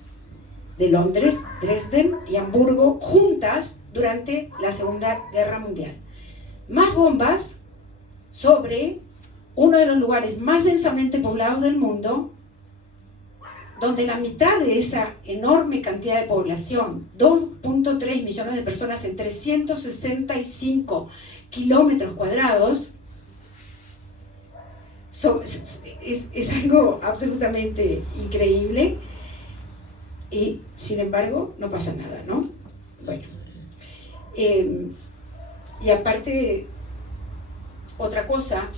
de Londres, Dresden y Hamburgo juntas durante la Segunda Guerra Mundial. Más bombas sobre uno de los lugares más densamente poblados del mundo, donde la mitad de esa enorme cantidad de población, 2.3 millones de personas en 365 kilómetros cuadrados, es algo absolutamente increíble, y sin embargo no pasa nada, ¿no? Bueno, y aparte, otra cosa,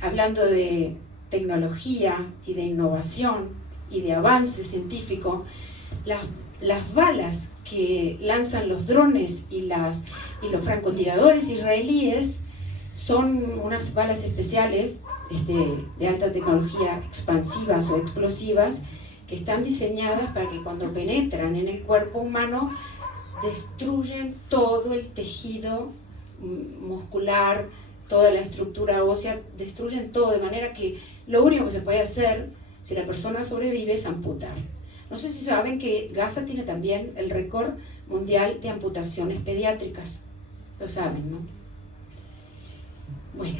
hablando de tecnología y de innovación y de avance científico, las balas que lanzan los drones y los francotiradores israelíes son unas balas especiales de alta tecnología, expansivas o explosivas, que están diseñadas para que cuando penetran en el cuerpo humano destruyen todo el tejido muscular, toda la estructura ósea, destruyen todo, de manera que lo único que se puede hacer si la persona sobrevive es amputar. No sé si saben que Gaza tiene también el récord mundial de amputaciones pediátricas. Lo saben, ¿no? Bueno.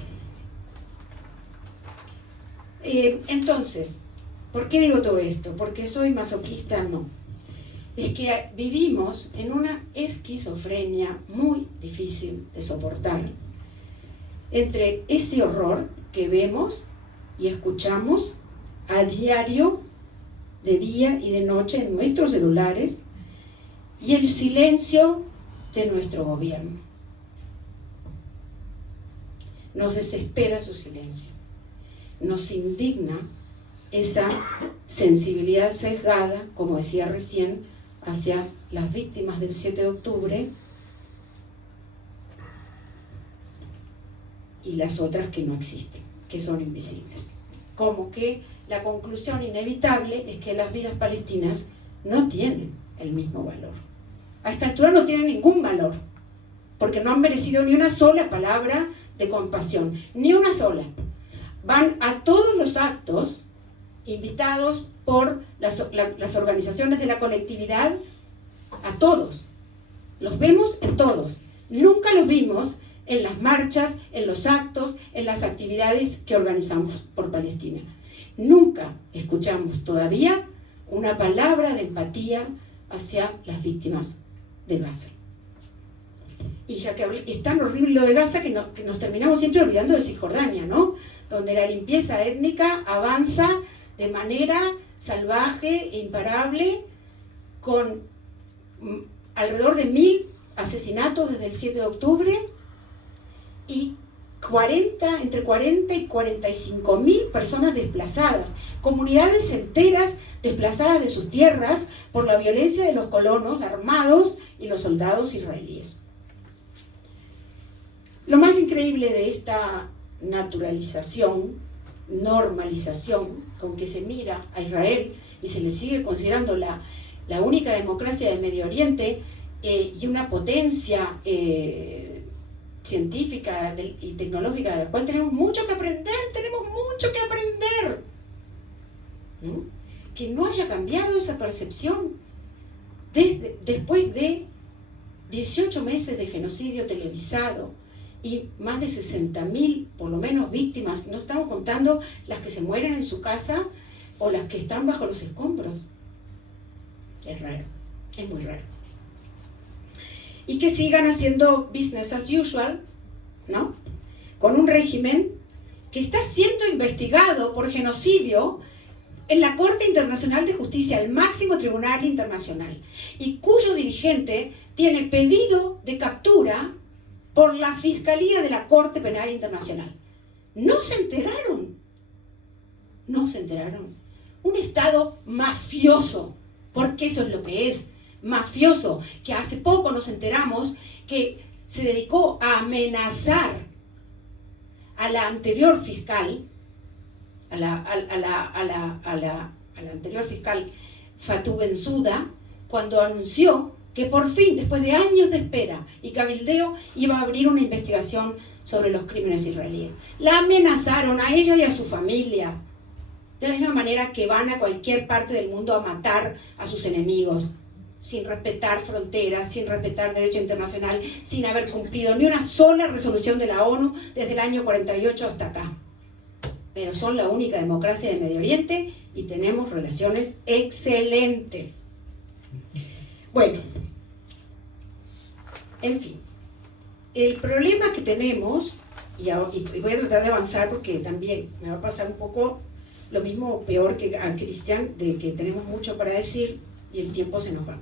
Entonces, ¿por qué digo todo esto? ¿Porque soy masoquista? No. Es que vivimos en una esquizofrenia muy difícil de soportar entre ese horror que vemos y escuchamos a diario, de día y de noche en nuestros celulares, y el silencio de nuestro gobierno. Nos desespera su silencio, nos indigna esa sensibilidad sesgada, como decía recién, hacia las víctimas del 7 de octubre y las otras que no existen, que son invisibles. Como que la conclusión inevitable es que las vidas palestinas no tienen el mismo valor. A esta altura no tienen ningún valor, porque no han merecido ni una sola palabra de compasión, ni una sola. Van a todos los actos invitados por las organizaciones de la colectividad, a todos. Los vemos en todos. Nunca los vimos en las marchas, en los actos, en las actividades que organizamos por Palestina. Nunca escuchamos todavía una palabra de empatía hacia las víctimas de Gaza. Y ya que es tan horrible lo de Gaza que nos terminamos siempre olvidando de Cisjordania, ¿no? Donde la limpieza étnica avanza de manera salvaje e imparable, con alrededor de 1000 asesinatos desde el 7 de octubre y entre 40 y 45.000 personas desplazadas, comunidades enteras desplazadas de sus tierras por la violencia de los colonos armados y los soldados israelíes. Lo más increíble de esta naturalización, normalización con que se mira a Israel y se le sigue considerando la única democracia de Medio Oriente y una potencia científica y tecnológica de la cual tenemos mucho que aprender, ¿no? Que no haya cambiado esa percepción después de 18 meses de genocidio televisado y más de 60.000, por lo menos, víctimas. No estamos contando las que se mueren en su casa o las que están bajo los escombros. Es raro, es muy raro. Y que sigan haciendo business as usual, ¿no? Con un régimen que está siendo investigado por genocidio en la Corte Internacional de Justicia, el máximo tribunal internacional, y cuyo dirigente tiene pedido de captura por la Fiscalía de la Corte Penal Internacional. No se enteraron. Un Estado mafioso, porque eso es lo que es, mafioso, que hace poco nos enteramos que se dedicó a amenazar a la anterior fiscal, a la anterior fiscal Fatou Bensouda, cuando anunció que por fin, después de años de espera y cabildeo, iba a abrir una investigación sobre los crímenes israelíes. La amenazaron a ella y a su familia, de la misma manera que van a cualquier parte del mundo a matar a sus enemigos, sin respetar fronteras, sin respetar derecho internacional, sin haber cumplido ni una sola resolución de la ONU desde el año 48 hasta acá. Pero son la única democracia de Medio Oriente y tenemos relaciones excelentes. Bueno, en fin, el problema que tenemos, y voy a tratar de avanzar porque también me va a pasar un poco lo mismo o peor que a Cristian, de que tenemos mucho para decir y el tiempo se nos va.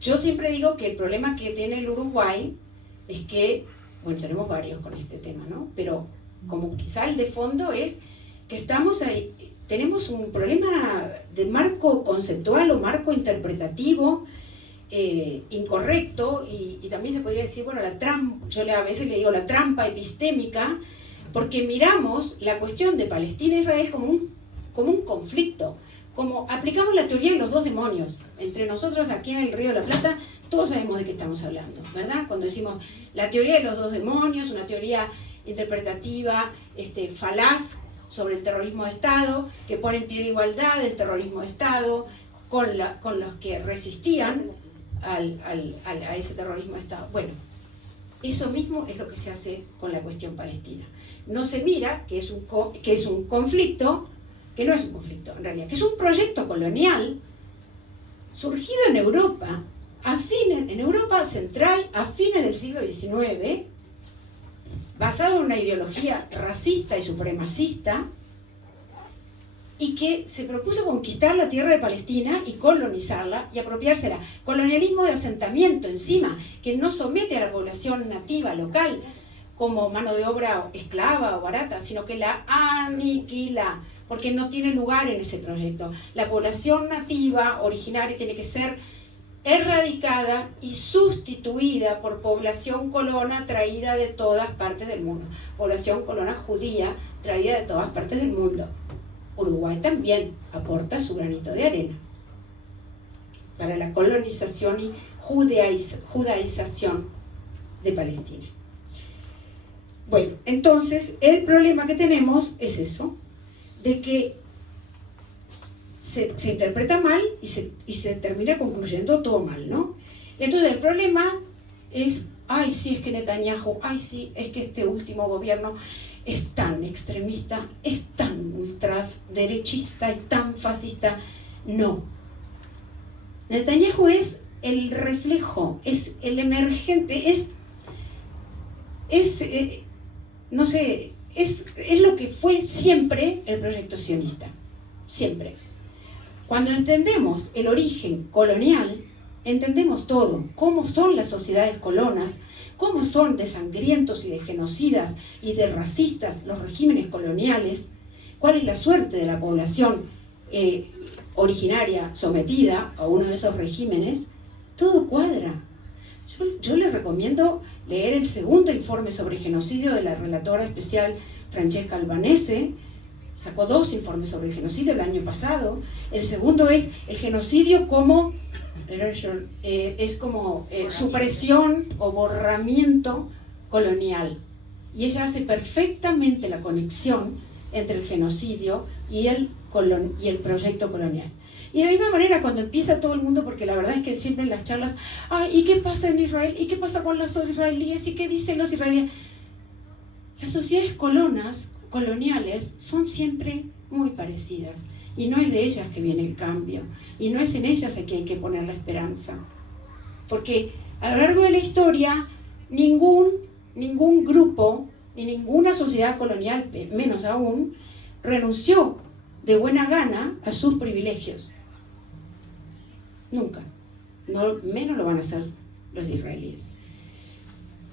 Yo siempre digo que el problema que tiene el Uruguay es que, bueno, tenemos varios con este tema, ¿no? Pero como quizá el de fondo es que estamos ahí tenemos un problema de marco conceptual o marco interpretativo incorrecto, y también se podría decir, bueno, yo a veces le digo la trampa epistémica, porque miramos la cuestión de Palestina e Israel como un conflicto, como aplicamos la teoría de los dos demonios. Entre nosotros aquí en el Río de la Plata todos sabemos de qué estamos hablando, ¿verdad? Cuando decimos la teoría de los dos demonios, una teoría interpretativa, falaz sobre el terrorismo de Estado, que pone en pie de igualdad el terrorismo de Estado con los que resistían a ese terrorismo de Estado. Bueno, eso mismo es lo que se hace con la cuestión palestina. No se mira que es un conflicto, que no es un conflicto en realidad, que es un proyecto colonial surgido en Europa, en Europa Central a fines del siglo XIX, basado en una ideología racista y supremacista, y que se propuso conquistar la tierra de Palestina y colonizarla y apropiársela. Colonialismo de asentamiento encima, que no somete a la población nativa local como mano de obra esclava o barata, sino que la aniquila, porque no tiene lugar en ese proyecto. La población nativa originaria tiene que ser erradicada y sustituida por población colona traída de todas partes del mundo. Población colona judía traída de todas partes del mundo. Uruguay también aporta su granito de arena para la colonización y judaización de Palestina. Bueno, entonces el problema que tenemos es eso, de que se interpreta mal y se termina concluyendo todo mal, ¿no? Entonces el problema es, ay sí, es que Netanyahu, ay sí, es que este último gobierno es tan extremista, es tan ultraderechista y tan fascista. No. Netanyahu es el reflejo, es el emergente, es lo que fue siempre el proyecto sionista. Siempre. Cuando entendemos el origen colonial, entendemos todo, cómo son las sociedades colonas, cómo son de sangrientos y de genocidas y de racistas los regímenes coloniales, cuál es la suerte de la población originaria sometida a uno de esos regímenes, todo cuadra. Yo les recomiendo leer el segundo informe sobre genocidio de la relatora especial Francesca Albanese. Sacó 2 informes sobre el genocidio el año pasado. El segundo es el genocidio como supresión o borramiento colonial. Y ella hace perfectamente la conexión entre el genocidio y el proyecto colonial. Y de la misma manera cuando empieza todo el mundo, porque la verdad es que siempre en las charlas, ¿y qué pasa en Israel? ¿Y qué pasa con los israelíes? ¿Y qué dicen los israelíes? Las sociedades coloniales son siempre muy parecidas. Y no es de ellas que viene el cambio. Y no es en ellas a que hay que poner la esperanza. Porque a lo largo de la historia, ningún grupo, ni ninguna sociedad colonial, menos aún, renunció de buena gana a sus privilegios. Nunca. No, menos lo van a hacer los israelíes.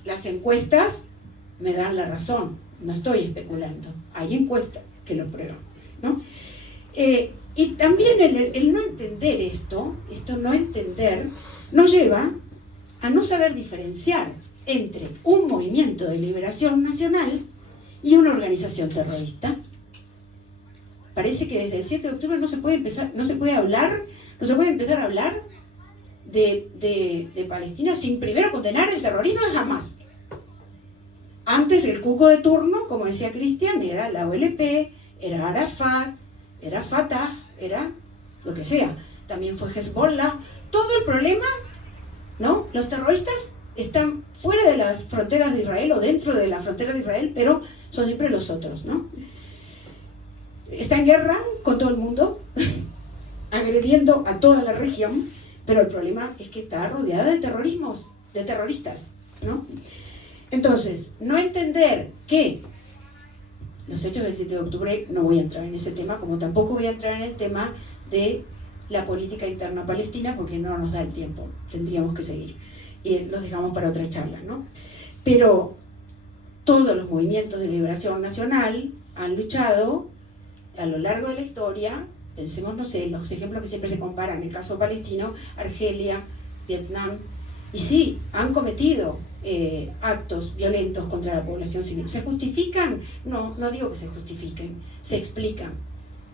Las encuestas me dan la razón. No estoy especulando. Hay encuestas que lo prueban, ¿no? Y también el no entender esto no entender, nos lleva a no saber diferenciar entre un movimiento de liberación nacional y una organización terrorista. Parece que desde el 7 de octubre no se puede empezar a hablar de Palestina sin primero condenar el terrorismo jamás. Antes el cuco de turno, como decía Cristian, era la OLP, era Arafat, era Fatah, era lo que sea. También fue Hezbollah. Todo el problema, ¿no? Los terroristas están fuera de las fronteras de Israel o dentro de las fronteras de Israel, pero son siempre los otros, ¿no? Está en guerra con todo el mundo, agrediendo a toda la región, pero el problema es que está rodeada de terroristas, ¿no? Entonces, no entender que los hechos del 7 de octubre, no voy a entrar en ese tema, como tampoco voy a entrar en el tema de la política interna palestina, porque no nos da el tiempo, tendríamos que seguir, y los dejamos para otra charla, ¿no? Pero todos los movimientos de liberación nacional han luchado a lo largo de la historia, pensemos, no sé, los ejemplos que siempre se comparan, el caso palestino, Argelia, Vietnam, y sí, han cometido actos violentos contra la población civil. ¿Se justifican? No, no digo que se justifiquen, se explican.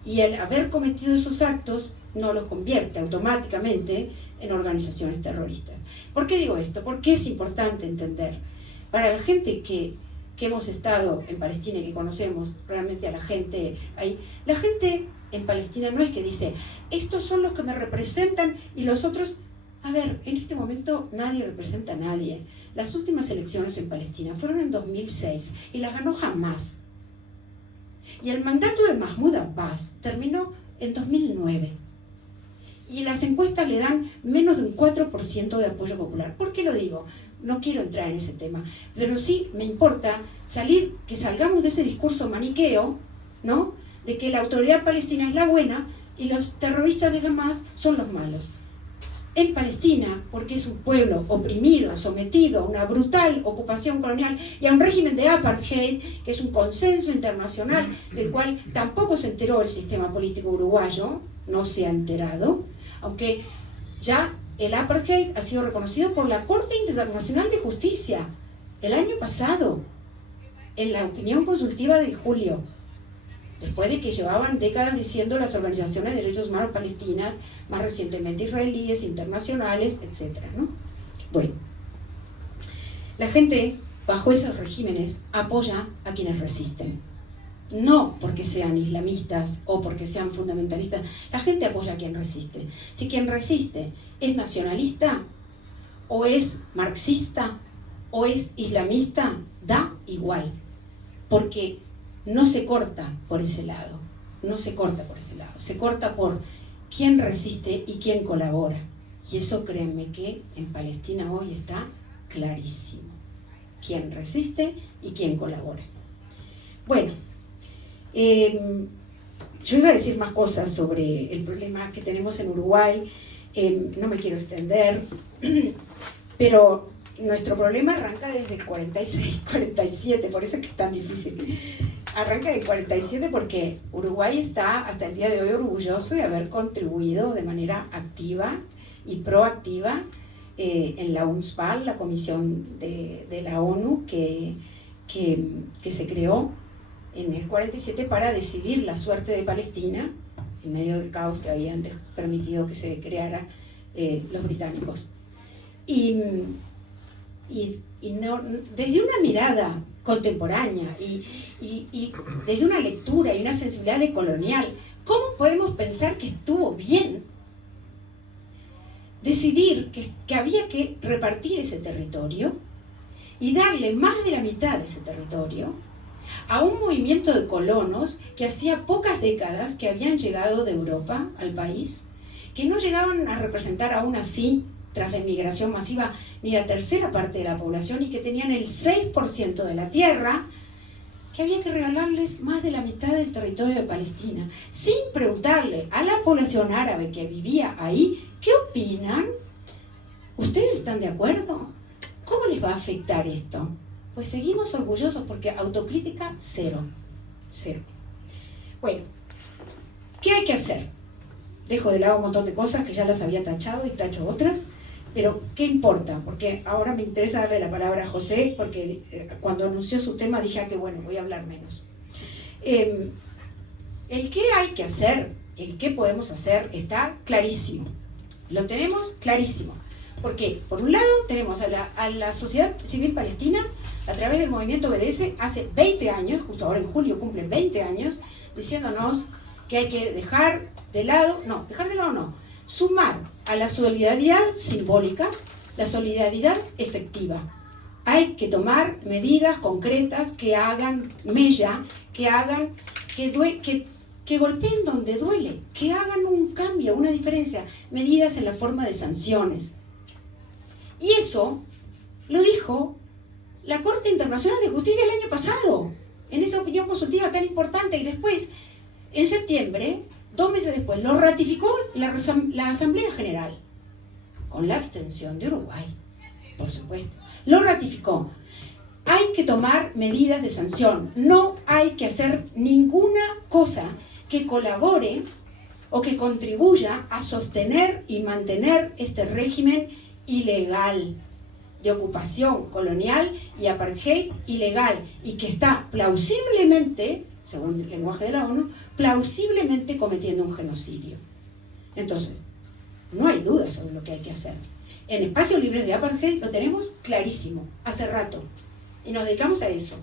Y el haber cometido esos actos no los convierte automáticamente en organizaciones terroristas. ¿Por qué digo esto? Porque es importante entender. Para la gente que hemos estado en Palestina y que conocemos realmente a la gente ahí, la gente en Palestina no es que dice, estos son los que me representan y los otros... A ver, en este momento nadie representa a nadie. Las últimas elecciones en Palestina fueron en 2006 y las ganó Hamás. Y el mandato de Mahmoud Abbas terminó en 2009. Y las encuestas le dan menos de un 4% de apoyo popular. ¿Por qué lo digo? No quiero entrar en ese tema, pero sí me importa que salgamos de ese discurso maniqueo, ¿no? De que la autoridad palestina es la buena y los terroristas de Hamás son los malos. En Palestina, porque es un pueblo oprimido, sometido a una brutal ocupación colonial y a un régimen de apartheid, que es un consenso internacional del cual tampoco se enteró el sistema político uruguayo, no se ha enterado, aunque ya el apartheid ha sido reconocido por la Corte Internacional de Justicia el año pasado, en la opinión consultiva de julio, después de que llevaban décadas diciendo las organizaciones de derechos humanos palestinas, más recientemente israelíes, internacionales, etc., ¿no? Bueno, la gente bajo esos regímenes apoya a quienes resisten. No porque sean islamistas o porque sean fundamentalistas. La gente apoya a quien resiste. Si quien resiste es nacionalista, o es marxista, o es islamista, da igual. Porque no se corta por ese lado. No se corta por ese lado. Se corta por quién resiste y quién colabora. Y eso, créanme que en Palestina hoy está clarísimo. Quién resiste y quién colabora. Bueno, yo iba a decir más cosas sobre el problema que tenemos en Uruguay, no me quiero extender, pero nuestro problema arranca desde el 46, 47, por eso es que es tan difícil. Arranca del 47 porque Uruguay está hasta el día de hoy orgulloso de haber contribuido de manera activa y proactiva en la UNSPAL, la comisión de la ONU que se creó en el 47 para decidir la suerte de Palestina en medio del caos que habían permitido que se creara los británicos. Y no, desde una mirada contemporánea y desde una lectura y una sensibilidad decolonial, ¿cómo podemos pensar que estuvo bien decidir que había que repartir ese territorio y darle más de la mitad de ese territorio a un movimiento de colonos que hacía pocas décadas que habían llegado de Europa al país, que no llegaban a representar aún así, tras la inmigración masiva, ni la tercera parte de la población, y que tenían el 6% de la tierra, que había que regalarles más de la mitad del territorio de Palestina, sin preguntarle a la población árabe que vivía ahí, ¿qué opinan? ¿Ustedes están de acuerdo? ¿Cómo les va a afectar esto? Pues seguimos orgullosos porque autocrítica cero. Bueno, ¿qué hay que hacer? Dejo de lado un montón de cosas que ya las había tachado y tacho otras, pero ¿qué importa? Porque ahora me interesa darle la palabra a José, porque cuando anunció su tema dije que bueno, voy a hablar menos. El qué hay que hacer, el qué podemos hacer está clarísimo. Lo tenemos clarísimo. Porque, por un lado, tenemos a la sociedad civil palestina, a través del movimiento BDS, hace 20 años, justo ahora en julio cumplen 20 años, diciéndonos que hay que dejar de lado no, sumar a la solidaridad simbólica, la solidaridad efectiva. Hay que tomar medidas concretas que hagan mella, que golpeen donde duele, que hagan un cambio, una diferencia, medidas en la forma de sanciones. Y eso lo dijo la Corte Internacional de Justicia el año pasado, en esa opinión consultiva tan importante, y después, en septiembre, 2 meses después, lo ratificó la Asamblea General, con la abstención de Uruguay, por supuesto. Lo ratificó. Hay que tomar medidas de sanción, no hay que hacer ninguna cosa que colabore o que contribuya a sostener y mantener este régimen ilegal de ocupación colonial y apartheid ilegal, y que está plausiblemente, según el lenguaje de la ONU, plausiblemente cometiendo un genocidio. Entonces, no hay duda sobre lo que hay que hacer. En espacios libres de apartheid lo tenemos clarísimo, hace rato, y nos dedicamos a eso.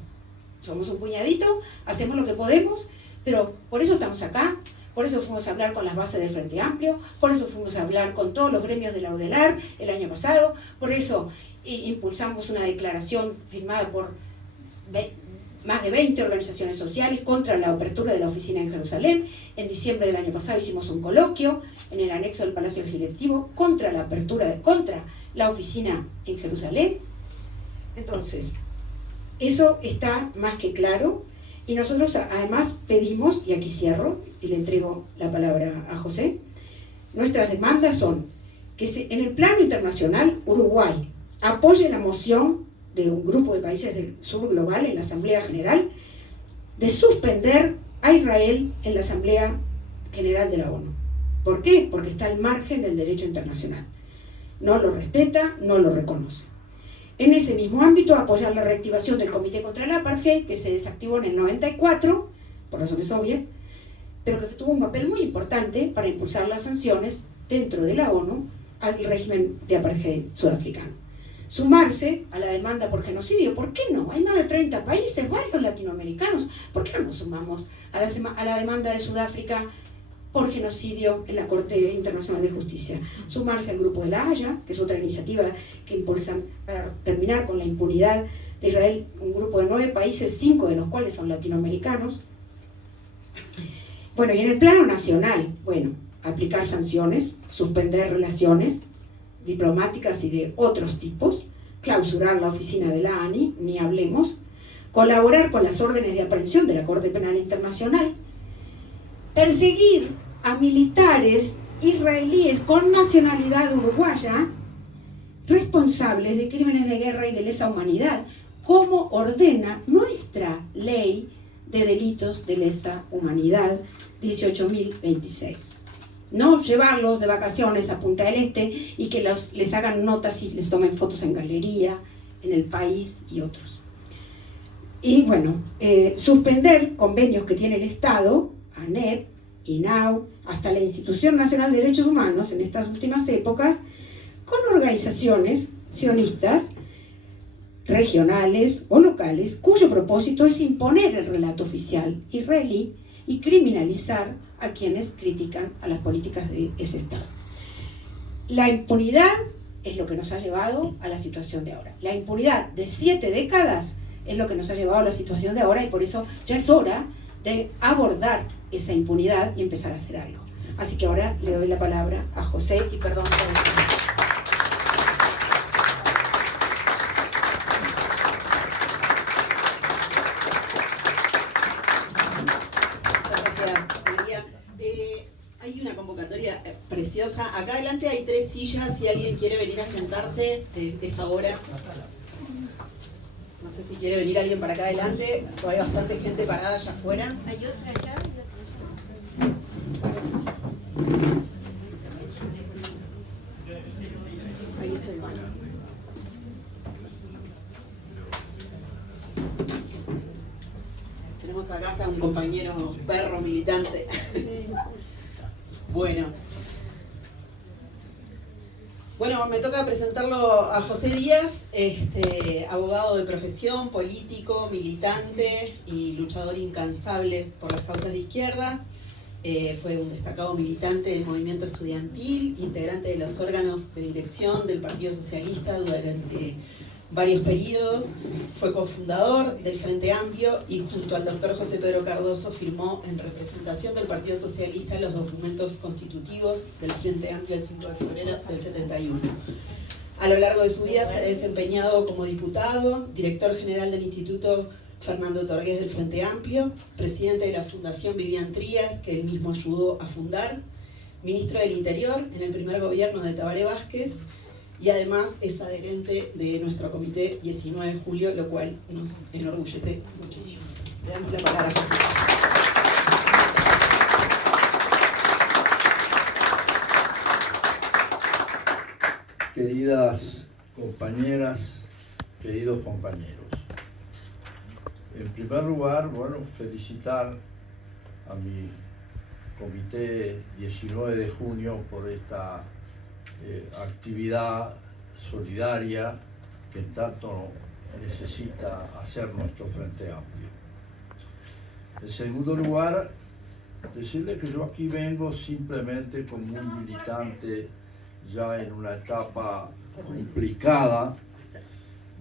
Somos un puñadito, hacemos lo que podemos, pero por eso estamos acá, por eso fuimos a hablar con las bases del Frente Amplio, por eso fuimos a hablar con todos los gremios de la UDELAR el año pasado, por eso impulsamos una declaración firmada por más de 20 organizaciones sociales contra la apertura de la oficina en Jerusalén. En diciembre del año pasado hicimos un coloquio en el anexo del Palacio Legislativo contra la apertura, contra la oficina en Jerusalén. Entonces, eso está más que claro, y nosotros además pedimos, y aquí cierro y le entrego la palabra a José, nuestras demandas son que en el plano internacional Uruguay apoye la moción de un grupo de países del sur global en la Asamblea General de suspender a Israel en la Asamblea General de la ONU. ¿Por qué? Porque está al margen del derecho internacional. No lo respeta, no lo reconoce. En ese mismo ámbito, apoyar la reactivación del Comité contra el Apartheid, que se desactivó en el 94, por razones obvias, pero que tuvo un papel muy importante para impulsar las sanciones dentro de la ONU al régimen de apartheid sudafricano. Sumarse a la demanda por genocidio. ¿Por qué no? Hay más de 30 países, varios latinoamericanos. ¿Por qué no nos sumamos a la demanda de Sudáfrica por genocidio en la Corte Internacional de Justicia? Sumarse al Grupo de la Haya, que es otra iniciativa que impulsan para terminar con la impunidad de Israel, un grupo de 9 países, 5 de los cuales son latinoamericanos. Bueno, y en el plano nacional, bueno, aplicar sanciones, suspender relaciones diplomáticas y de otros tipos, clausurar la oficina de la ANI, ni hablemos, colaborar con las órdenes de aprehensión de la Corte Penal Internacional, perseguir a militares israelíes con nacionalidad uruguaya responsables de crímenes de guerra y de lesa humanidad, como ordena nuestra ley de delitos de lesa humanidad 18.026. No llevarlos de vacaciones a Punta del Este y que les hagan notas y les tomen fotos en galería, en El País y otros. Y bueno, suspender convenios que tiene el Estado, ANEP, INAU, hasta la Institución Nacional de Derechos Humanos en estas últimas épocas, con organizaciones sionistas, regionales o locales, cuyo propósito es imponer el relato oficial israelí y criminalizar a quienes critican a las políticas de ese Estado. La impunidad es lo que nos ha llevado a la situación de ahora. La impunidad de 7 décadas es lo que nos ha llevado a la situación de ahora, y por eso ya es hora de abordar esa impunidad y empezar a hacer algo. Así que ahora le doy la palabra a José, y perdón por el... Hay una convocatoria preciosa. Acá adelante hay 3 sillas. Si alguien quiere venir a sentarse, es ahora. No sé si quiere venir alguien para acá adelante. Hay bastante gente parada allá afuera. Hay otra allá y otra allá. Ahí está el baño. Tenemos acá hasta un compañero perro militante. Bueno, me toca presentarlo a José Díaz, abogado de profesión, político, militante y luchador incansable por las causas de izquierda. Fue un destacado militante del movimiento estudiantil, integrante de los órganos de dirección del Partido Socialista durante varios periodos, fue cofundador del Frente Amplio y junto al doctor José Pedro Cardoso firmó en representación del Partido Socialista los documentos constitutivos del Frente Amplio el 5 de febrero del 71. A lo largo de su vida se ha desempeñado como diputado, director general del Instituto Fernando Torgués del Frente Amplio, presidente de la Fundación Vivian Trías, que él mismo ayudó a fundar, ministro del Interior en el primer gobierno de Tabaré Vázquez, y además es adherente de nuestro comité 19 de julio, lo cual nos enorgullece muchísimo. Le damos la palabra a José. queridas compañeras, queridos compañeros. En primer lugar, bueno, felicitar a mi comité 19 de junio por esta actividad solidaria que tanto necesita hacer nuestro Frente Amplio. En segundo lugar, decirle que yo aquí vengo simplemente como un militante ya en una etapa complicada,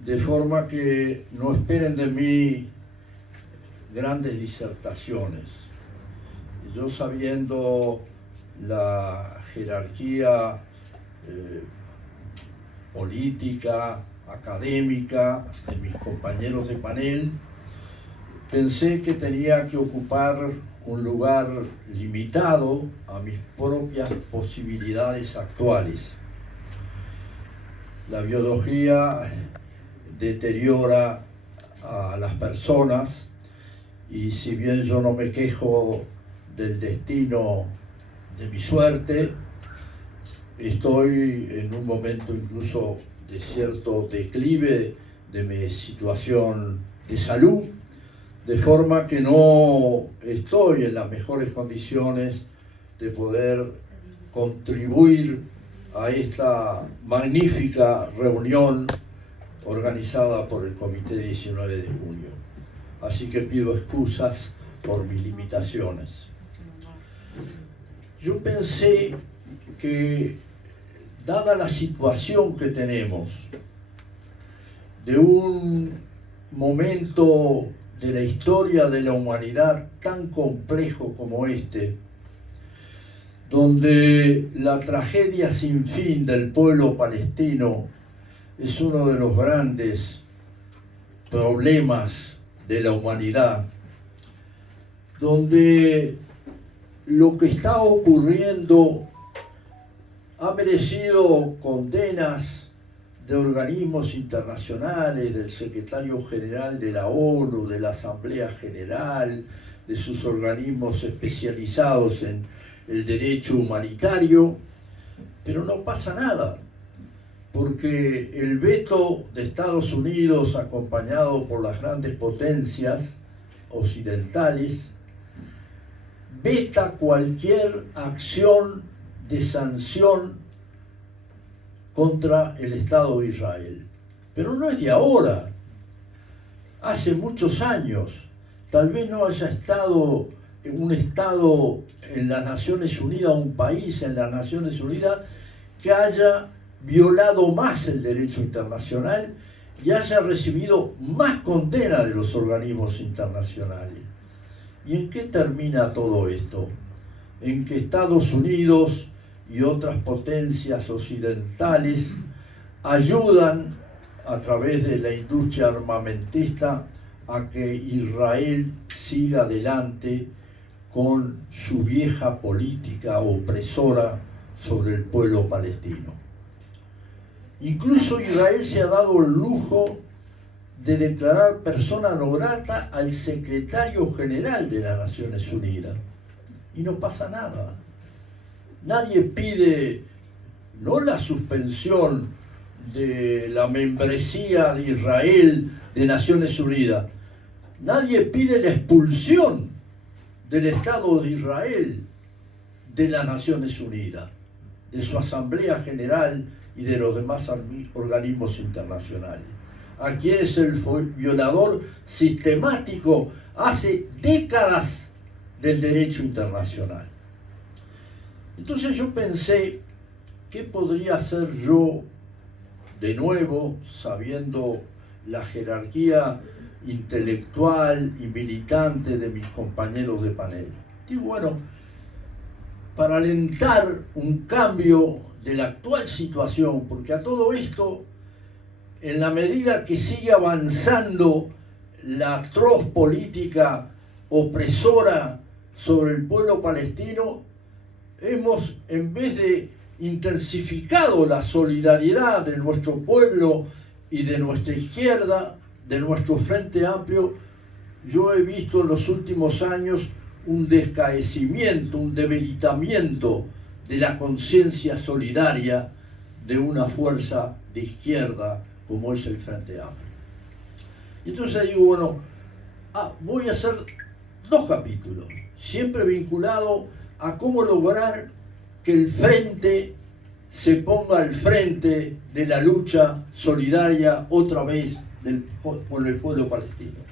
de forma que no esperen de mí grandes disertaciones. Yo, sabiendo la jerarquía política, académica de mis compañeros de panel, pensé que tenía que ocupar un lugar limitado a mis propias posibilidades actuales. La biología deteriora a las personas y si bien yo no me quejo del destino de mi suerte, estoy en un momento incluso de cierto declive de mi situación de salud, de forma que no estoy en las mejores condiciones de poder contribuir a esta magnífica reunión organizada por el Comité 19 de junio. Así que pido excusas por mis limitaciones. Yo pensé que, dada la situación que tenemos, de un momento de la historia de la humanidad tan complejo como este, donde la tragedia sin fin del pueblo palestino es uno de los grandes problemas de la humanidad, donde lo que está ocurriendo ha merecido condenas de organismos internacionales, del secretario general de la ONU, de la Asamblea General, de sus organismos especializados en el derecho humanitario, pero no pasa nada, porque el veto de Estados Unidos, acompañado por las grandes potencias occidentales, veta cualquier acción de sanción contra el Estado de Israel. Pero no es de ahora, hace muchos años. Tal vez no haya estado en un Estado en las Naciones Unidas, un país en las Naciones Unidas, que haya violado más el derecho internacional y haya recibido más condena de los organismos internacionales. ¿Y en qué termina todo esto? En que Estados Unidos y otras potencias occidentales ayudan a través de la industria armamentista a que Israel siga adelante con su vieja política opresora sobre el pueblo palestino. Incluso Israel se ha dado el lujo de declarar persona non grata al secretario general de las Naciones Unidas. Y no pasa nada. Nadie pide no la suspensión de la membresía de Israel de Naciones Unidas. Nadie pide la expulsión del Estado de Israel de las Naciones Unidas, de su Asamblea General y de los demás organismos internacionales. Aquí es el violador sistemático hace décadas del derecho internacional. Entonces yo pensé, ¿qué podría hacer yo de nuevo, sabiendo la jerarquía intelectual y militante de mis compañeros de panel? Digo, bueno, para alentar un cambio de la actual situación, porque a todo esto, en la medida que sigue avanzando la atroz política opresora sobre el pueblo palestino, hemos, en vez de intensificado la solidaridad de nuestro pueblo y de nuestra izquierda, de nuestro Frente Amplio, yo he visto en los últimos años un descaecimiento, un debilitamiento de la conciencia solidaria de una fuerza de izquierda como es el Frente Amplio. Y entonces digo, bueno, voy a hacer 2 capítulos, siempre vinculado a cómo lograr que el Frente se ponga al frente de la lucha solidaria otra vez con el pueblo palestino.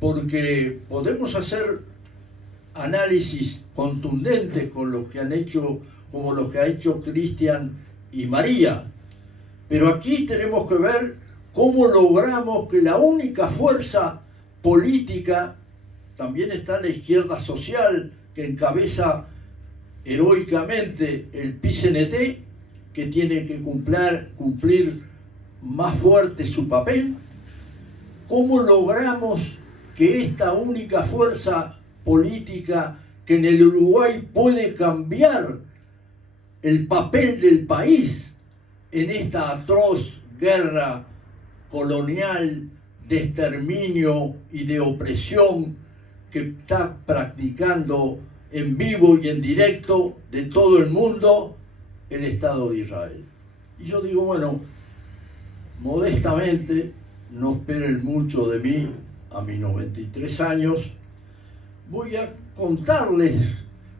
Porque podemos hacer análisis contundentes con los que han hecho, como los que ha hecho Cristian y María, pero aquí tenemos que ver cómo logramos que la única fuerza política, también está la izquierda social que encabeza heroicamente el PCNT, que tiene que cumplir más fuerte su papel. ¿Cómo logramos que esta única fuerza política que en el Uruguay puede cambiar el papel del país en esta atroz guerra colonial de exterminio y de opresión que está practicando en vivo y en directo de todo el mundo el Estado de Israel? Y yo digo, bueno, modestamente, no esperen mucho de mí a mis 93 años, voy a contarles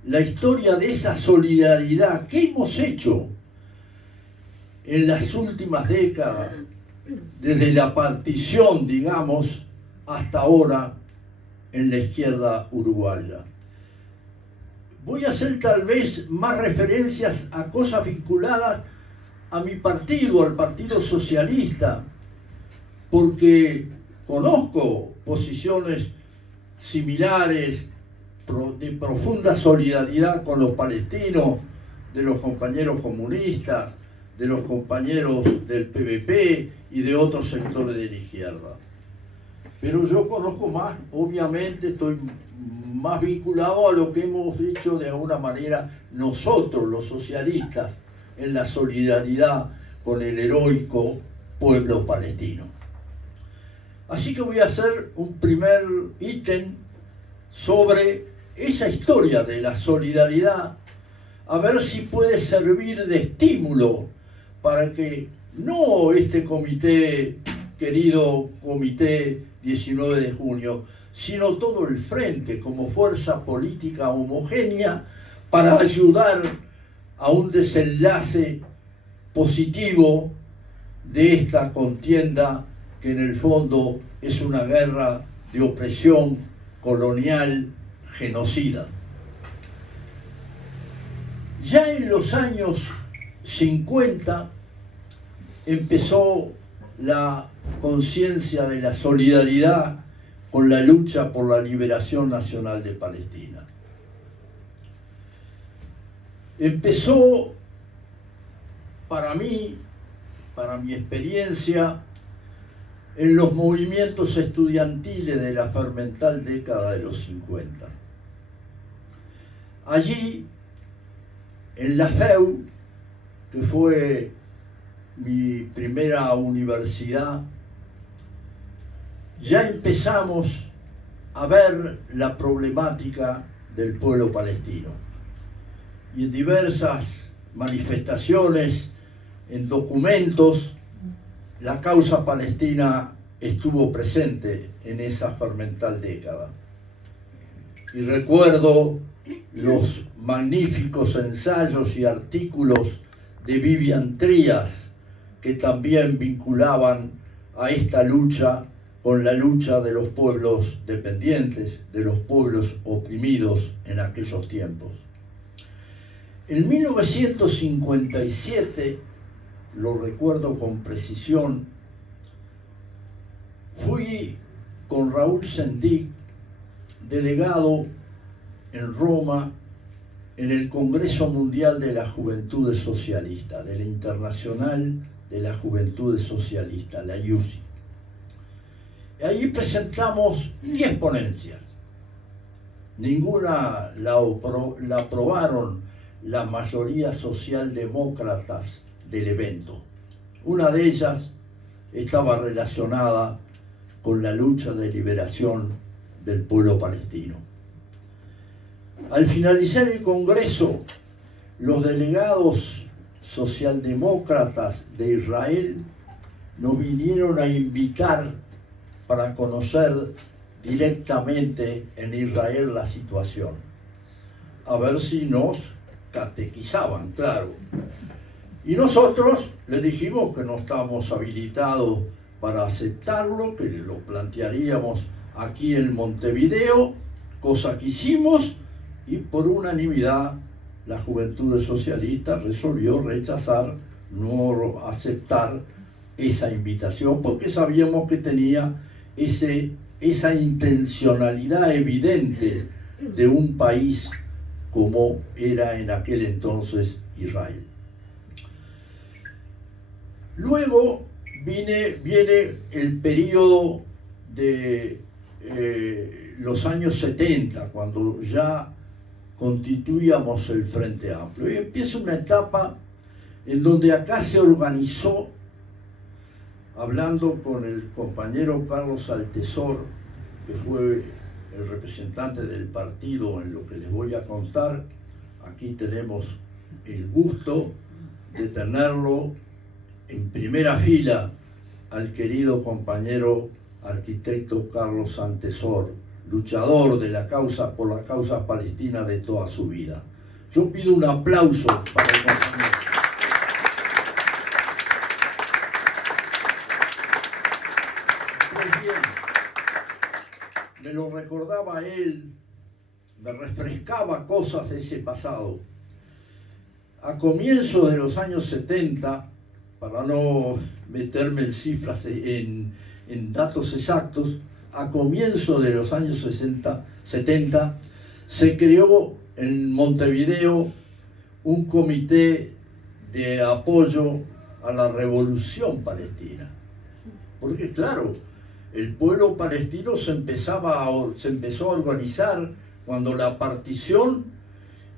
la historia de esa solidaridad que hemos hecho en las últimas décadas, desde la partición, digamos, hasta ahora en la izquierda uruguaya. Voy a hacer tal vez más referencias a cosas vinculadas a mi partido, al Partido Socialista, porque conozco posiciones similares, de profunda solidaridad con los palestinos, de los compañeros comunistas, de los compañeros del PVP y de otros sectores de la izquierda. Pero yo conozco más, obviamente estoy más vinculado a lo que hemos hecho de alguna manera nosotros, los socialistas, en la solidaridad con el heroico pueblo palestino. Así que voy a hacer un primer ítem sobre esa historia de la solidaridad, a ver si puede servir de estímulo para que no este comité, querido comité 19 de junio, sino todo el frente como fuerza política homogénea para ayudar a un desenlace positivo de esta contienda que en el fondo es una guerra de opresión colonial genocida. Ya en los años 50 empezó la conciencia de la solidaridad con la lucha por la liberación nacional de Palestina. Empezó, para mí, para mi experiencia, en los movimientos estudiantiles de la fermental década de los 50. Allí, en la FEU, que fue mi primera universidad, ya empezamos a ver la problemática del pueblo palestino. Y en diversas manifestaciones, en documentos, la causa palestina estuvo presente en esa fermental década. Y recuerdo los magníficos ensayos y artículos de Vivian Trías, que también vinculaban a esta lucha con la lucha de los pueblos dependientes, de los pueblos oprimidos en aquellos tiempos. En 1957, lo recuerdo con precisión, fui con Raúl Sendic, delegado en Roma, en el Congreso Mundial de las Juventudes Socialistas, de la Internacional de las Juventudes Socialistas, la IUSI. Ahí presentamos 10 ponencias. Ninguna la aprobaron la mayoría socialdemócratas del evento. Una de ellas estaba relacionada con la lucha de liberación del pueblo palestino. Al finalizar el Congreso, los delegados socialdemócratas de Israel nos vinieron a invitar para conocer directamente en Israel la situación, a ver si nos catequizaban, claro. Y nosotros le dijimos que no estábamos habilitados para aceptarlo, que lo plantearíamos aquí en Montevideo, cosa que hicimos, y por unanimidad la Juventud Socialista resolvió rechazar, no aceptar esa invitación, porque sabíamos que tenía esa intencionalidad evidente de un país como era en aquel entonces Israel. Luego viene el periodo de los años 70, cuando ya constituíamos el Frente Amplio. Y empieza una etapa en donde acá se organizó, hablando con el compañero Carlos Altesor, que fue el representante del partido en lo que les voy a contar. Aquí tenemos el gusto de tenerlo en primera fila al querido compañero arquitecto Carlos Altesor, luchador de la causa por la causa palestina de toda su vida. Yo pido un aplauso para el compañero. Muy bien. Me lo recordaba él, me refrescaba cosas de ese pasado. A comienzos de los años 70, para no meterme en cifras, en datos exactos, a comienzos de los años 70 se creó en Montevideo un comité de apoyo a la revolución palestina. Porque claro, el pueblo palestino se empezó a organizar cuando la partición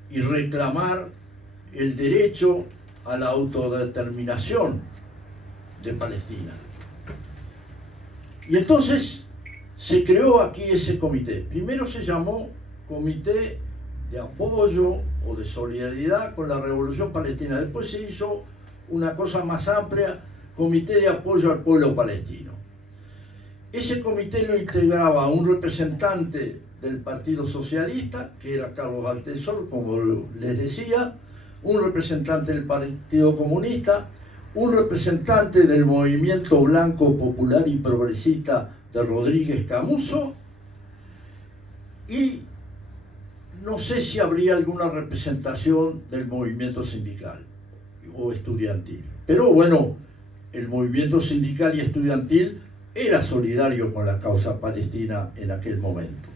y reclamar el derecho a la autodeterminación de Palestina. Y entonces se creó aquí ese comité. Primero se llamó Comité de Apoyo o de Solidaridad con la Revolución Palestina. Después se hizo una cosa más amplia, Comité de Apoyo al Pueblo Palestino. Ese comité lo integraba un representante del Partido Socialista, que era Carlos Altesor, como les decía, un representante del Partido Comunista, un representante del Movimiento Blanco Popular y Progresista de Rodríguez Camuso, y no sé si habría alguna representación del movimiento sindical o estudiantil. Pero bueno, el movimiento sindical y estudiantil era solidario con la causa palestina en aquel momento.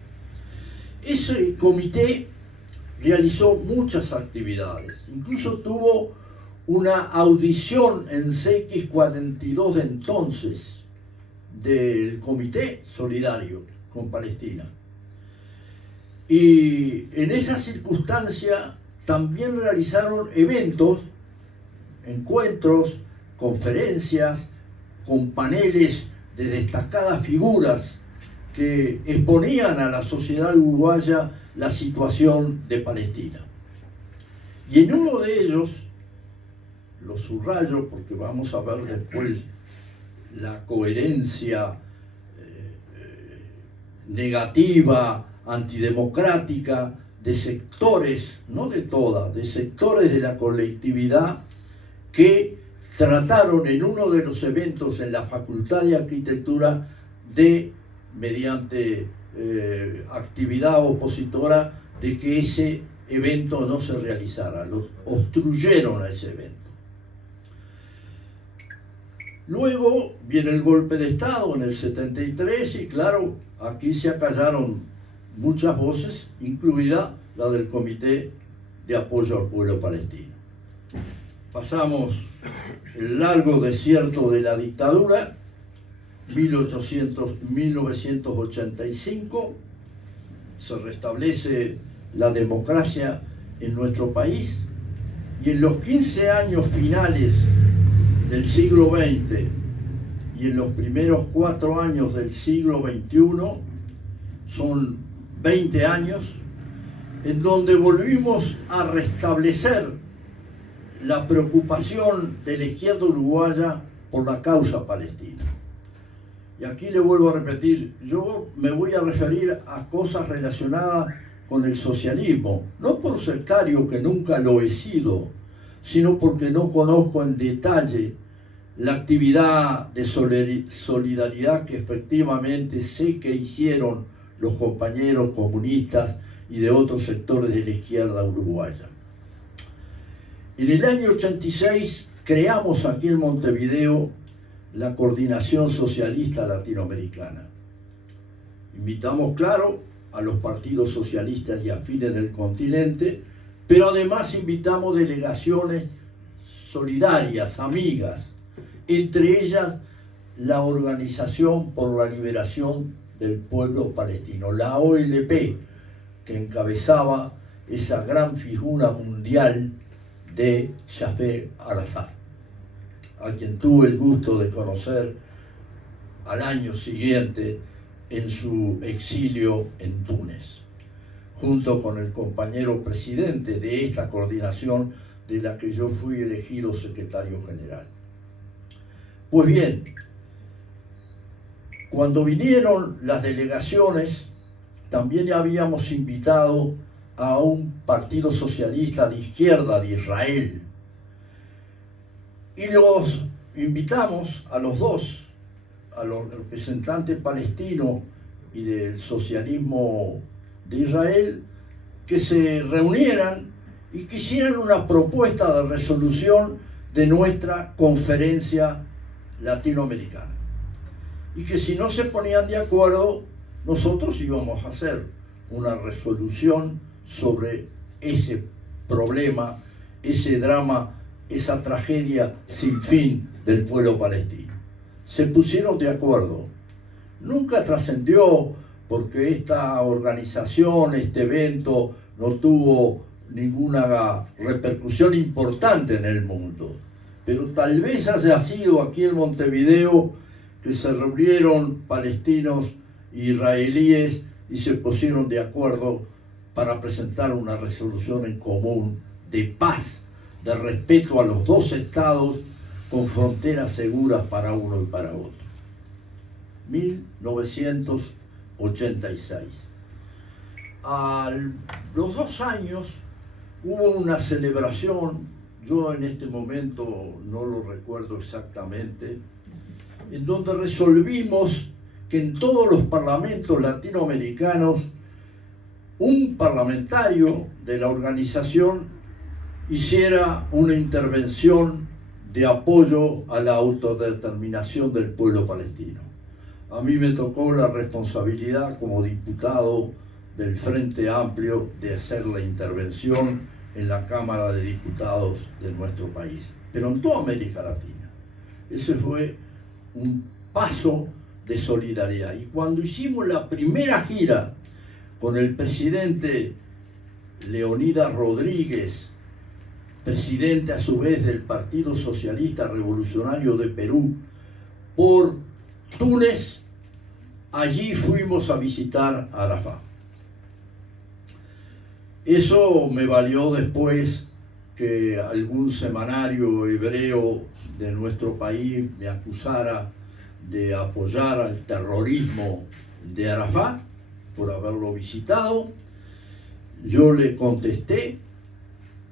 Ese comité realizó muchas actividades, incluso tuvo una audición en CX42 de entonces del Comité Solidario con Palestina. Y en esa circunstancia también realizaron eventos, encuentros, conferencias con paneles de destacadas figuras que exponían a la sociedad uruguaya la situación de Palestina. Y en uno de ellos, lo subrayo porque vamos a ver después la coherencia negativa, antidemocrática de sectores, no de todas, de sectores de la colectividad que trataron en uno de los eventos en la Facultad de Arquitectura de, mediante actividad opositora, de que ese evento no se realizara, lo obstruyeron a ese evento. Luego viene el golpe de Estado en el 73 y claro, aquí se acallaron muchas voces, incluida la del Comité de Apoyo al Pueblo Palestino. Pasamos el largo desierto de la dictadura, 1985, se restablece la democracia en nuestro país y en los 15 años finales del siglo XX y en los primeros 4 años del siglo XXI, son 20 años, en donde volvimos a restablecer la preocupación de la izquierda uruguaya por la causa palestina. Y aquí le vuelvo a repetir, yo me voy a referir a cosas relacionadas con el socialismo, no por sectario, que nunca lo he sido, sino porque no conozco en detalle la actividad de solidaridad que efectivamente sé que hicieron los compañeros comunistas y de otros sectores de la izquierda uruguaya. En el año 86 creamos aquí en Montevideo la Coordinación Socialista Latinoamericana. Invitamos, claro, a los partidos socialistas y afines del continente, pero además invitamos delegaciones solidarias, amigas, entre ellas la Organización por la Liberación del Pueblo Palestino, la OLP, que encabezaba esa gran figura mundial de Yasser Arafat, a quien tuve el gusto de conocer al año siguiente en su exilio en Túnez, junto con el compañero presidente de esta coordinación de la que yo fui elegido secretario general. Pues bien, cuando vinieron las delegaciones, también habíamos invitado a un partido socialista de izquierda de Israel. Y los invitamos a los dos, a los representantes palestinos y del socialismo de Israel, que se reunieran y que hicieran una propuesta de resolución de nuestra conferencia latinoamericana. Y que si no se ponían de acuerdo, nosotros íbamos a hacer una resolución sobre ese problema, ese drama, esa tragedia sin fin del pueblo palestino. Se pusieron de acuerdo. Nunca trascendió porque esta organización, este evento, no tuvo ninguna repercusión importante en el mundo. Pero tal vez haya sido aquí en Montevideo que se reunieron palestinos e israelíes y se pusieron de acuerdo para presentar una resolución en común de paz, de respeto a los dos estados con fronteras seguras para uno y para otro. 1986. A los 2 años hubo una celebración, yo en este momento no lo recuerdo exactamente, en donde resolvimos que en todos los parlamentos latinoamericanos un parlamentario de la organización hiciera una intervención de apoyo a la autodeterminación del pueblo palestino. A mí me tocó la responsabilidad como diputado del Frente Amplio de hacer la intervención en la Cámara de Diputados de nuestro país, pero en toda América Latina. Ese fue un paso de solidaridad. Y cuando hicimos la primera gira con el presidente Leonidas Rodríguez, presidente a su vez del Partido Socialista Revolucionario de Perú, por Túnez, allí fuimos a visitar a Arafat. Eso me valió después que algún semanario hebreo de nuestro país me acusara de apoyar al terrorismo de Arafat por haberlo visitado. Yo le contesté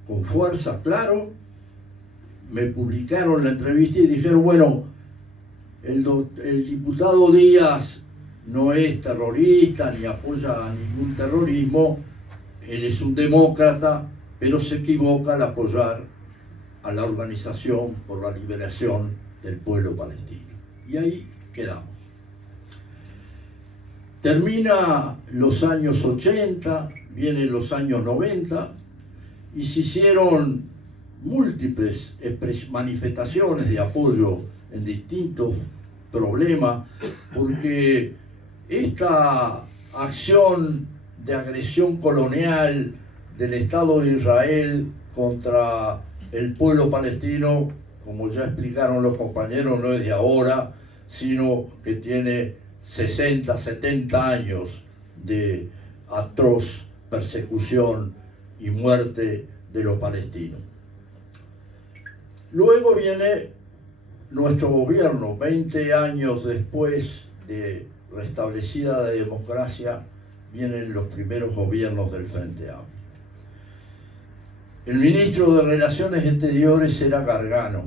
con fuerza, claro. Me publicaron la entrevista y dijeron, bueno, el diputado Díaz no es terrorista ni apoya a ningún terrorismo, él es un demócrata, pero se equivoca al apoyar a la Organización por la Liberación del Pueblo Palestino. Y ahí quedamos. Termina los años 80, vienen los años 90, y se hicieron múltiples manifestaciones de apoyo en distintos problemas, porque esta acción de agresión colonial del Estado de Israel contra el pueblo palestino, como ya explicaron los compañeros, no es de ahora, sino que tiene 60, 70 años de atroz persecución y muerte de los palestinos. Luego viene nuestro gobierno, 20 años después de restablecida la democracia, vienen los primeros gobiernos del Frente Amplio. El ministro de Relaciones Exteriores era Gargano,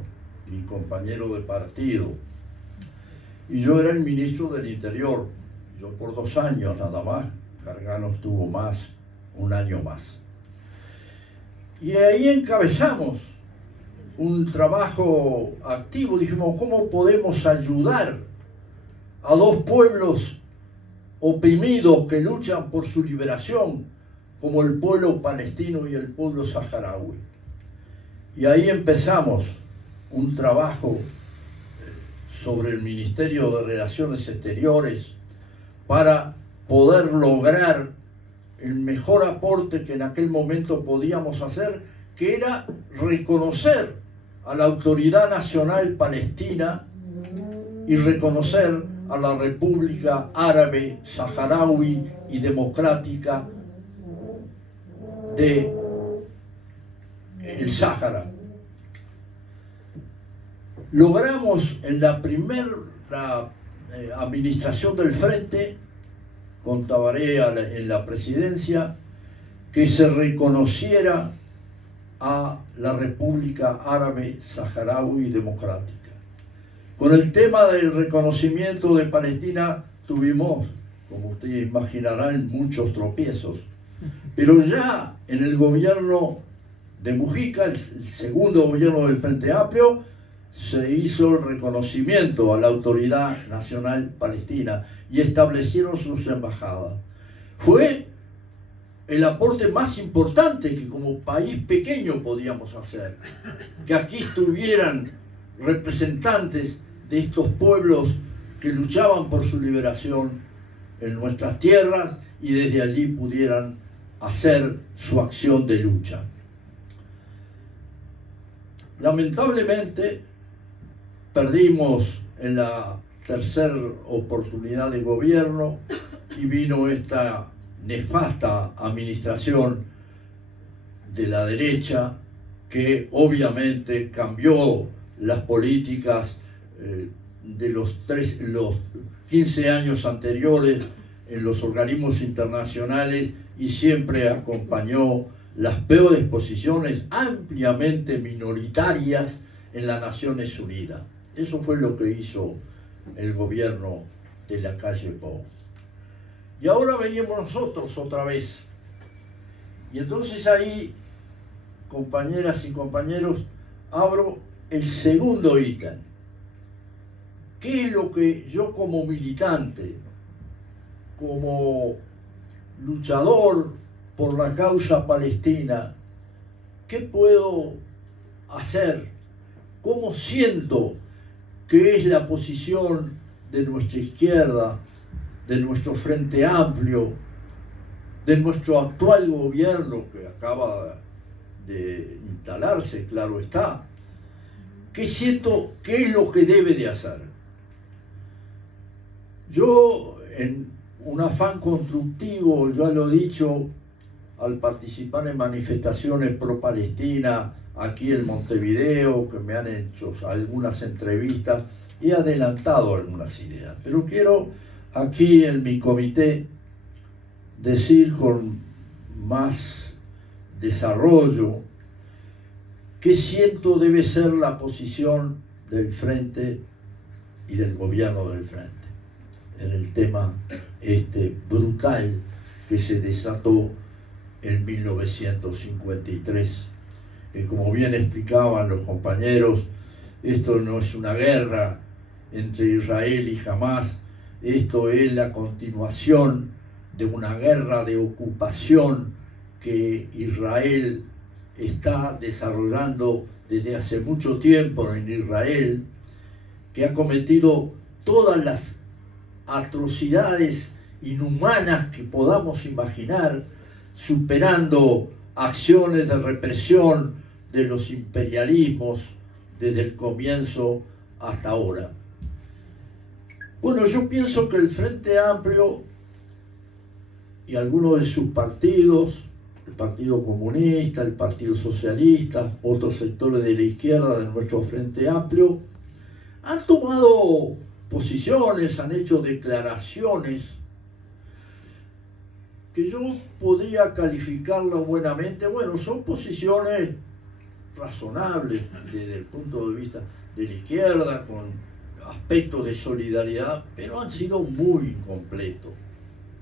mi compañero de partido, y yo era el ministro del Interior. Yo por 2 años nada más, Gargano estuvo más, 1 año más. Y ahí encabezamos un trabajo activo. Dijimos, ¿cómo podemos ayudar a 2 pueblos oprimidos que luchan por su liberación, como el pueblo palestino y el pueblo saharaui? Y ahí empezamos un trabajo sobre el Ministerio de Relaciones Exteriores para poder lograr el mejor aporte que en aquel momento podíamos hacer, que era reconocer a la Autoridad Nacional Palestina y reconocer a la República Árabe Saharaui y Democrática de el Sáhara. Logramos en la primera administración del Frente, con Tabaré en la presidencia, que se reconociera a la República Árabe Saharaui Democrática. Con el tema del reconocimiento de Palestina tuvimos, como ustedes imaginarán, muchos tropiezos. Pero ya en el gobierno de Mujica, el segundo gobierno del Frente Amplio, se hizo el reconocimiento a la Autoridad Nacional Palestina y establecieron sus embajadas. Fue el aporte más importante que como país pequeño podíamos hacer, que aquí estuvieran representantes de estos pueblos que luchaban por su liberación en nuestras tierras y desde allí pudieran hacer su acción de lucha. Lamentablemente, perdimos en la tercera oportunidad de gobierno y vino esta nefasta administración de la derecha que obviamente cambió las políticas de los 15 años anteriores en los organismos internacionales y siempre acompañó las peores posiciones ampliamente minoritarias en las Naciones Unidas. Eso fue lo que hizo el gobierno de Lacalle Pou. Y ahora venimos nosotros otra vez. Y entonces ahí, compañeras y compañeros, abro el segundo ítem. ¿Qué es lo que yo como militante, como luchador por la causa palestina, qué puedo hacer? ¿Cómo siento que es la posición de nuestra izquierda, de nuestro Frente Amplio, de nuestro actual gobierno que acaba de instalarse, claro está? ¿Qué siento? ¿Qué es lo que debe de hacer? Yo, en un afán constructivo, ya lo he dicho, al participar en manifestaciones pro-Palestina, aquí en Montevideo, que me han hecho algunas entrevistas, he adelantado algunas ideas. Pero quiero aquí en mi comité decir con más desarrollo qué siento debe ser la posición del Frente y del gobierno del Frente en el tema brutal que se desató en 1953. Que como bien explicaban los compañeros, esto no es una guerra entre Israel y Hamás, esto es la continuación de una guerra de ocupación que Israel está desarrollando desde hace mucho tiempo en Israel, que ha cometido todas las atrocidades inhumanas que podamos imaginar, superando acciones de represión de los imperialismos desde el comienzo hasta ahora. Bueno, yo pienso que el Frente Amplio y algunos de sus partidos el Partido Comunista, el Partido Socialista, otros sectores de la izquierda de nuestro Frente Amplio, han tomado posiciones, han hecho declaraciones que yo podría calificarlas buenamente. Bueno, son posiciones razonables desde el punto de vista de la izquierda, con aspectos de solidaridad, pero han sido muy incompletos,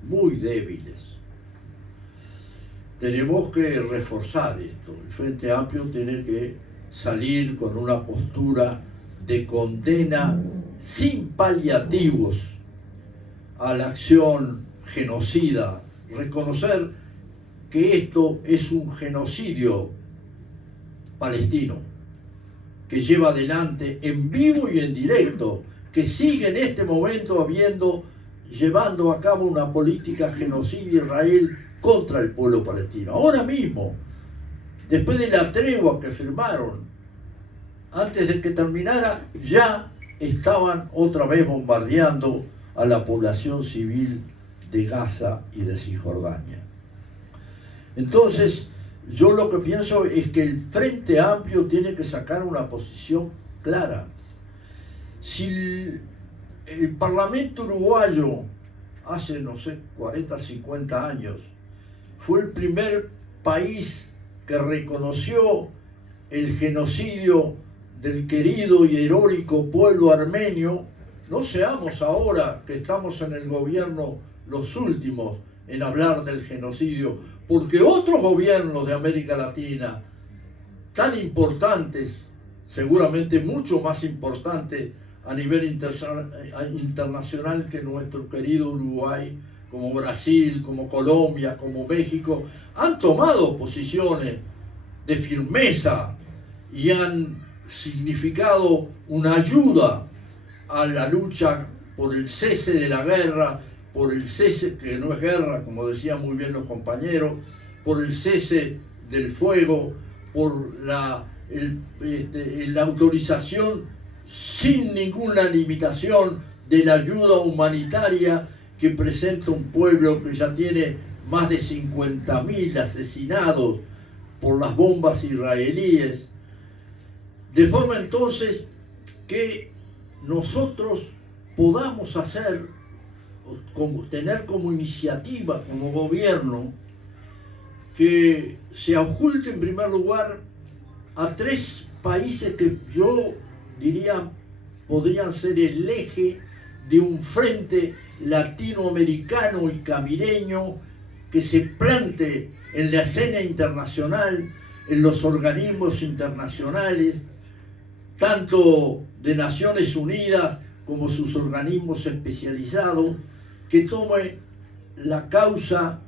muy débiles. Tenemos que reforzar esto. El Frente Amplio tiene que salir con una postura de condena sin paliativos a la acción genocida, reconocer que esto es un genocidio palestino que lleva adelante en vivo y en directo, que sigue en este momento llevando a cabo una política genocida Israel contra el pueblo palestino. Ahora mismo, después de la tregua que firmaron, antes de que terminara, ya estaban otra vez bombardeando a la población civil de Gaza y de Cisjordania. Entonces, yo lo que pienso es que el Frente Amplio tiene que sacar una posición clara. Si el Parlamento uruguayo, hace, no sé, 40, 50 años, fue el primer país que reconoció el genocidio del querido y heroico pueblo armenio, no seamos ahora que estamos en el gobierno los últimos en hablar del genocidio, porque otros gobiernos de América Latina, tan importantes, seguramente mucho más importantes a nivel internacional que nuestro querido Uruguay, como Brasil, como Colombia, como México, han tomado posiciones de firmeza y han significado una ayuda a la lucha por el cese de la guerra, por el cese, que no es guerra, como decían muy bien los compañeros, por el cese del fuego, por la autorización sin ninguna limitación de la ayuda humanitaria que presenta un pueblo que ya tiene más de 50.000 asesinados por las bombas israelíes, de forma entonces que nosotros podamos tener como iniciativa, como gobierno, que se oculte en primer lugar a 3 países que yo diría podrían ser el eje de un frente latinoamericano y caribeño que se plante en la escena internacional, en los organismos internacionales, tanto de Naciones Unidas como sus organismos especializados, que tome la causa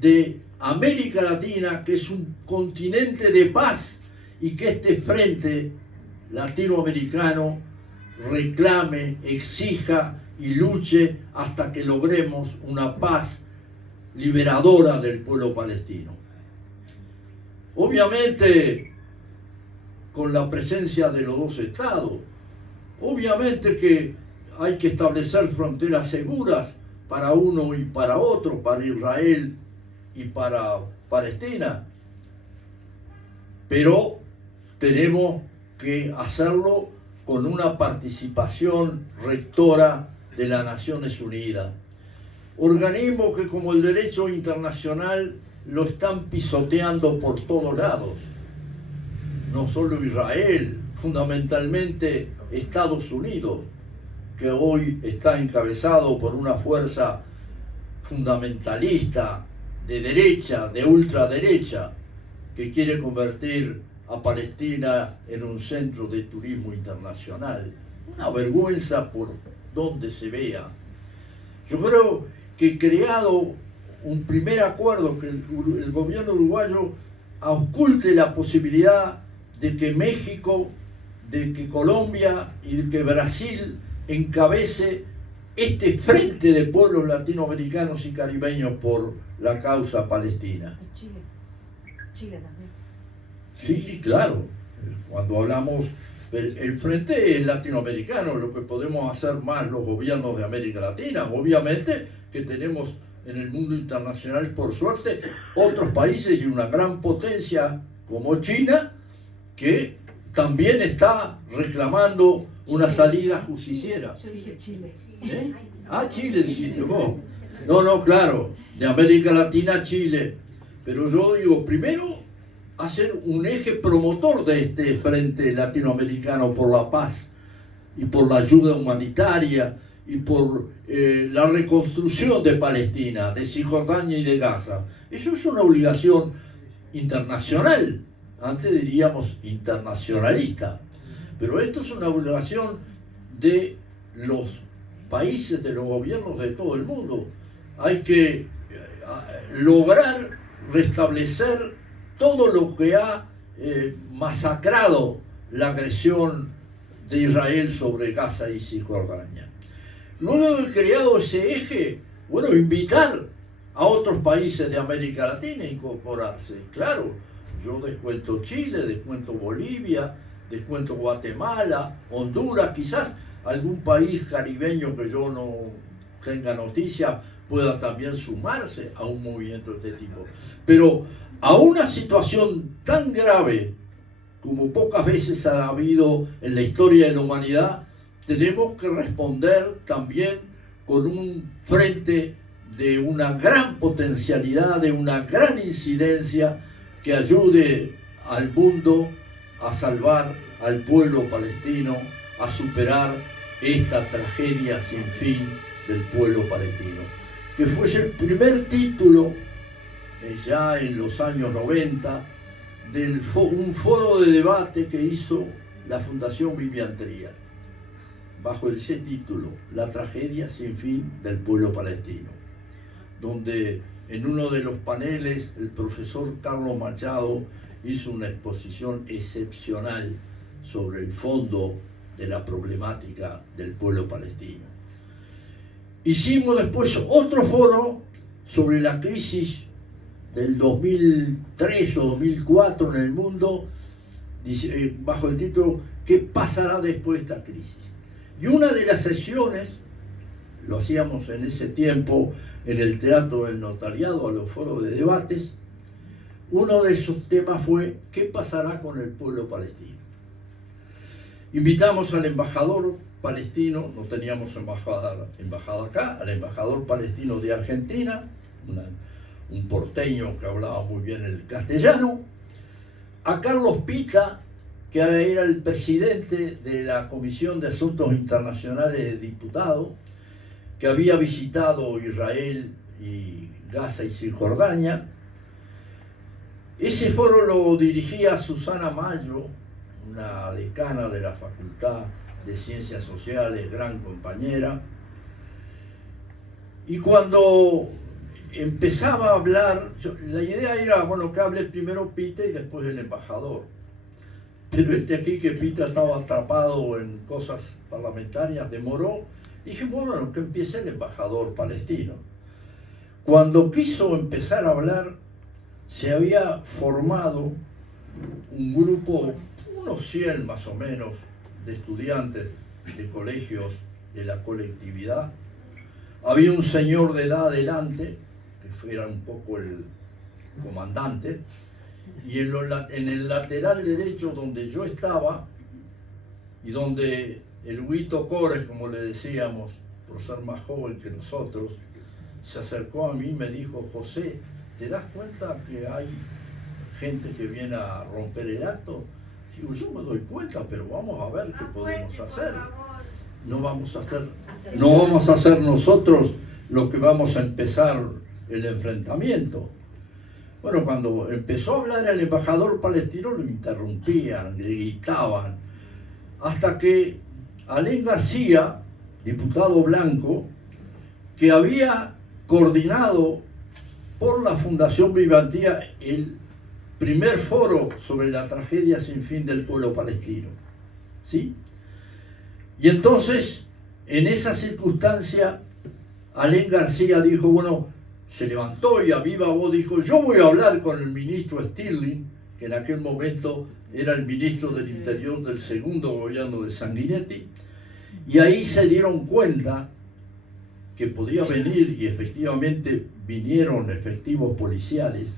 de América Latina, que es un continente de paz, y que este frente latinoamericano reclame, exija y luche hasta que logremos una paz liberadora del pueblo palestino. Obviamente, con la presencia de los 2 estados, obviamente que hay que establecer fronteras seguras para uno y para otro, para Israel y para Palestina, pero tenemos que hacerlo con una participación rectora de las Naciones Unidas. Organismos que, como el derecho internacional, lo están pisoteando por todos lados. No solo Israel, fundamentalmente Estados Unidos, que hoy está encabezado por una fuerza fundamentalista de derecha, de ultraderecha, que quiere convertir a Palestina en un centro de turismo internacional. Una vergüenza por donde se vea. Yo creo que creado un primer acuerdo, que el gobierno uruguayo oculte la posibilidad de que México, de que Colombia y de que Brasil encabece este frente de pueblos latinoamericanos y caribeños por la causa palestina. Chile también. Sí, claro. Cuando hablamos, el frente es latinoamericano, lo que podemos hacer más los gobiernos de América Latina. Obviamente que tenemos en el mundo internacional, y por suerte otros países y una gran potencia como China, que también está reclamando una salida justiciera. Yo dije Chile. ¿Eh? Ah, Chile dijiste vos. No, claro, de América Latina, Chile. Pero yo digo, primero, hacer un eje promotor de este frente latinoamericano por la paz y por la ayuda humanitaria y por la reconstrucción de Palestina, de Cisjordania y de Gaza. Eso es una obligación internacional, antes diríamos internacionalista, pero esto es una obligación de los países, de los gobiernos de todo el mundo. Hay que lograr restablecer todo lo que ha masacrado la agresión de Israel sobre Gaza y Cisjordania. Luego de creado ese eje, bueno, invitar a otros países de América Latina a incorporarse. Claro, yo descuento Chile, descuento Bolivia, descuento Guatemala, Honduras, quizás algún país caribeño que yo no tenga noticia pueda también sumarse a un movimiento de este tipo. Pero a una situación tan grave como pocas veces ha habido en la historia de la humanidad, tenemos que responder también con un frente de una gran potencialidad, de una gran incidencia que ayude al mundo a salvar al pueblo palestino, a superar esta tragedia sin fin del pueblo palestino. Que fuese el primer título, ya en los años 90, de un foro de debate que hizo la Fundación Vivian Trial, bajo ese título, La tragedia sin fin del pueblo palestino, donde en uno de los paneles el profesor Carlos Machado hizo una exposición excepcional sobre el fondo de la problemática del pueblo palestino. Hicimos después otro foro sobre la crisis del 2003 o 2004 en el mundo, bajo el título ¿Qué pasará después de esta crisis? Y una de las sesiones, lo hacíamos en ese tiempo en el Teatro del Notariado, a los foros de debates, uno de esos temas fue ¿qué pasará con el pueblo palestino? Invitamos al embajador palestino, no teníamos embajada acá, al embajador palestino de Argentina, un porteño que hablaba muy bien el castellano, a Carlos Pita, que era el presidente de la Comisión de Asuntos Internacionales de Diputados, que había visitado Israel y Gaza y Cisjordania. Ese foro lo dirigía Susana Mayo, una decana de la Facultad de Ciencias Sociales, gran compañera. Y cuando empezaba a hablar, la idea era, bueno, que hable primero Pita y después el embajador. Pero aquí que Pita estaba atrapado en cosas parlamentarias, demoró. Dije, bueno, que empiece el embajador palestino. Cuando quiso empezar a hablar, se había formado un grupo, unos 100 más o menos, de estudiantes de colegios de la colectividad. Había un señor de edad adelante, que era un poco el comandante, y en el lateral derecho donde yo estaba, y donde el Huito Cores, como le decíamos, por ser más joven que nosotros, se acercó a mí y me dijo, José, ¿te das cuenta que hay gente que viene a romper el acto? Digo, yo me doy cuenta, pero vamos a ver qué podemos hacer. No vamos a hacer nosotros los que vamos a empezar el enfrentamiento. Bueno, cuando empezó a hablar el embajador palestino, lo interrumpían, le gritaban, hasta que Alén García, diputado blanco, que había coordinado por la Fundación Vivantía el primer foro sobre la tragedia sin fin del pueblo palestino, ¿sí? Y entonces, en esa circunstancia, Alén García dijo, bueno, se levantó y a viva voz dijo, yo voy a hablar con el ministro Stirling, que en aquel momento era el ministro del Interior del segundo gobierno de Sanguinetti, y ahí se dieron cuenta que podía venir, y efectivamente vinieron efectivos policiales,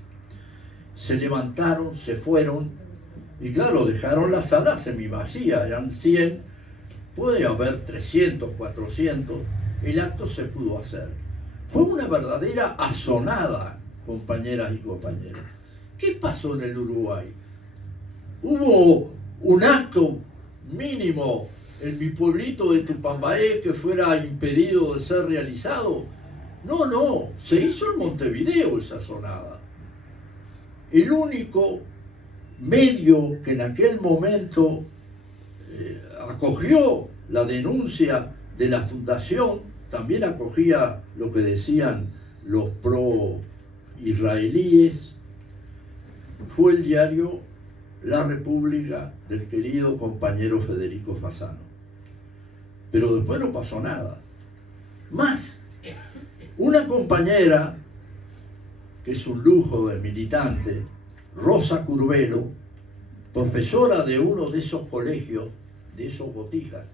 se levantaron, se fueron, y claro, dejaron la sala semivacía, eran 100, puede haber 300, 400, el acto se pudo hacer. Fue una verdadera azonada, compañeras y compañeros. ¿Qué pasó en el Uruguay? ¿Hubo un acto mínimo en mi pueblito de Tupambaé que fuera impedido de ser realizado? No, se hizo en Montevideo esa azonada. El único medio que en aquel momento acogió la denuncia de la fundación, también acogía lo que decían los pro-israelíes, fue el diario La República del querido compañero Federico Fasano. Pero después no pasó nada. Más, una compañera, que es un lujo de militante, Rosa Curvelo, profesora de uno de esos colegios, de esos botijas,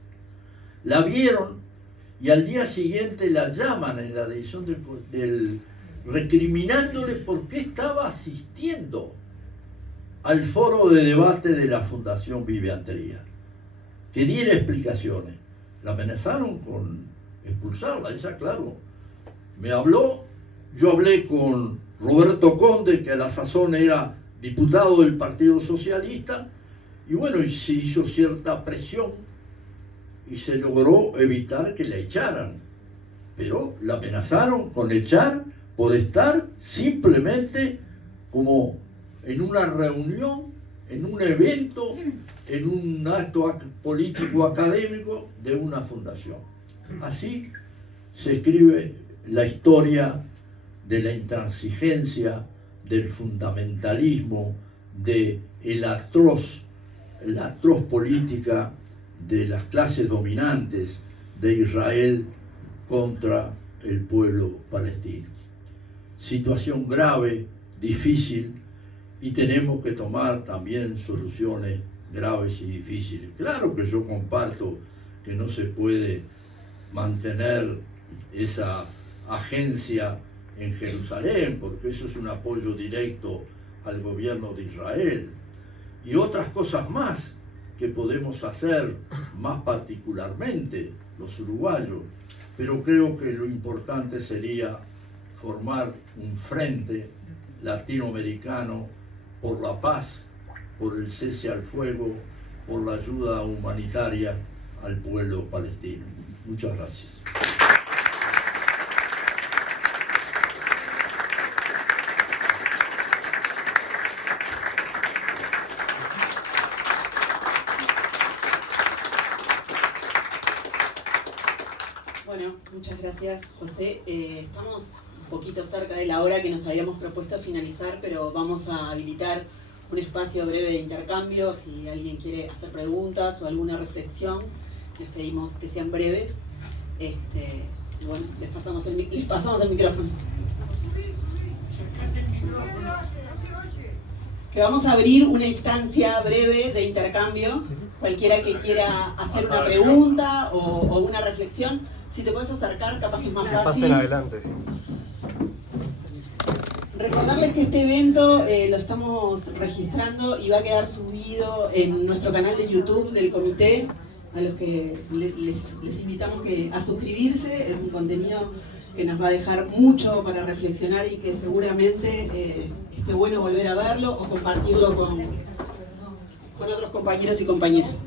la vieron y al día siguiente la llaman en la edición recriminándole por qué estaba asistiendo al foro de debate de la Fundación Vivian Tría. Que diera explicaciones. La amenazaron con expulsarla, ella, claro, me habló, yo hablé con Roberto Conde, que a la sazón era diputado del Partido Socialista, y bueno, y se hizo cierta presión y se logró evitar que la echaran, pero la amenazaron con echar por estar simplemente como en una reunión, en un evento, en un acto político académico de una fundación. Así se escribe la historia de la intransigencia, del fundamentalismo, de la atroz política de las clases dominantes de Israel contra el pueblo palestino. Situación grave, difícil, y tenemos que tomar también soluciones graves y difíciles. Claro que yo comparto que no se puede mantener esa agencia en Jerusalén, porque eso es un apoyo directo al gobierno de Israel, y otras cosas más que podemos hacer, más particularmente los uruguayos, pero creo que lo importante sería formar un frente latinoamericano por la paz, por el cese al fuego, por la ayuda humanitaria al pueblo palestino. Muchas gracias. Bueno, muchas gracias, José. Estamos un poquito cerca de la hora que nos habíamos propuesto finalizar, pero vamos a habilitar un espacio breve de intercambio. Si alguien quiere hacer preguntas o alguna reflexión, les pedimos que sean breves. Bueno, les pasamos el micrófono. Que vamos a abrir una instancia breve de intercambio. Cualquiera que quiera hacer una pregunta o una reflexión, si te puedes acercar, capaz que es más fácil. Pasen adelante, sí. Recordarles que este evento lo estamos registrando y va a quedar subido en nuestro canal de YouTube del comité, a los que les invitamos a suscribirse. Es un contenido que nos va a dejar mucho para reflexionar y que seguramente esté bueno volver a verlo o compartirlo con otros compañeros y compañeras.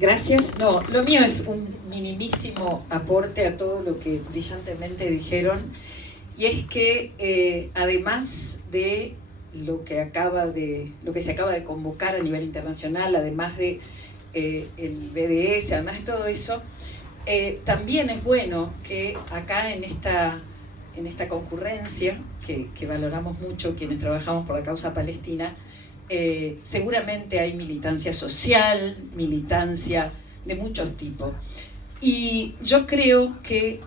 Gracias. No, lo mío es un minimísimo aporte a todo lo que brillantemente dijeron, y es que además de lo que se acaba de convocar a nivel internacional, además de el BDS, además de todo eso, también es bueno que acá en esta concurrencia que valoramos mucho quienes trabajamos por la causa palestina, seguramente hay militancia social, militancia de muchos tipos. Y yo creo que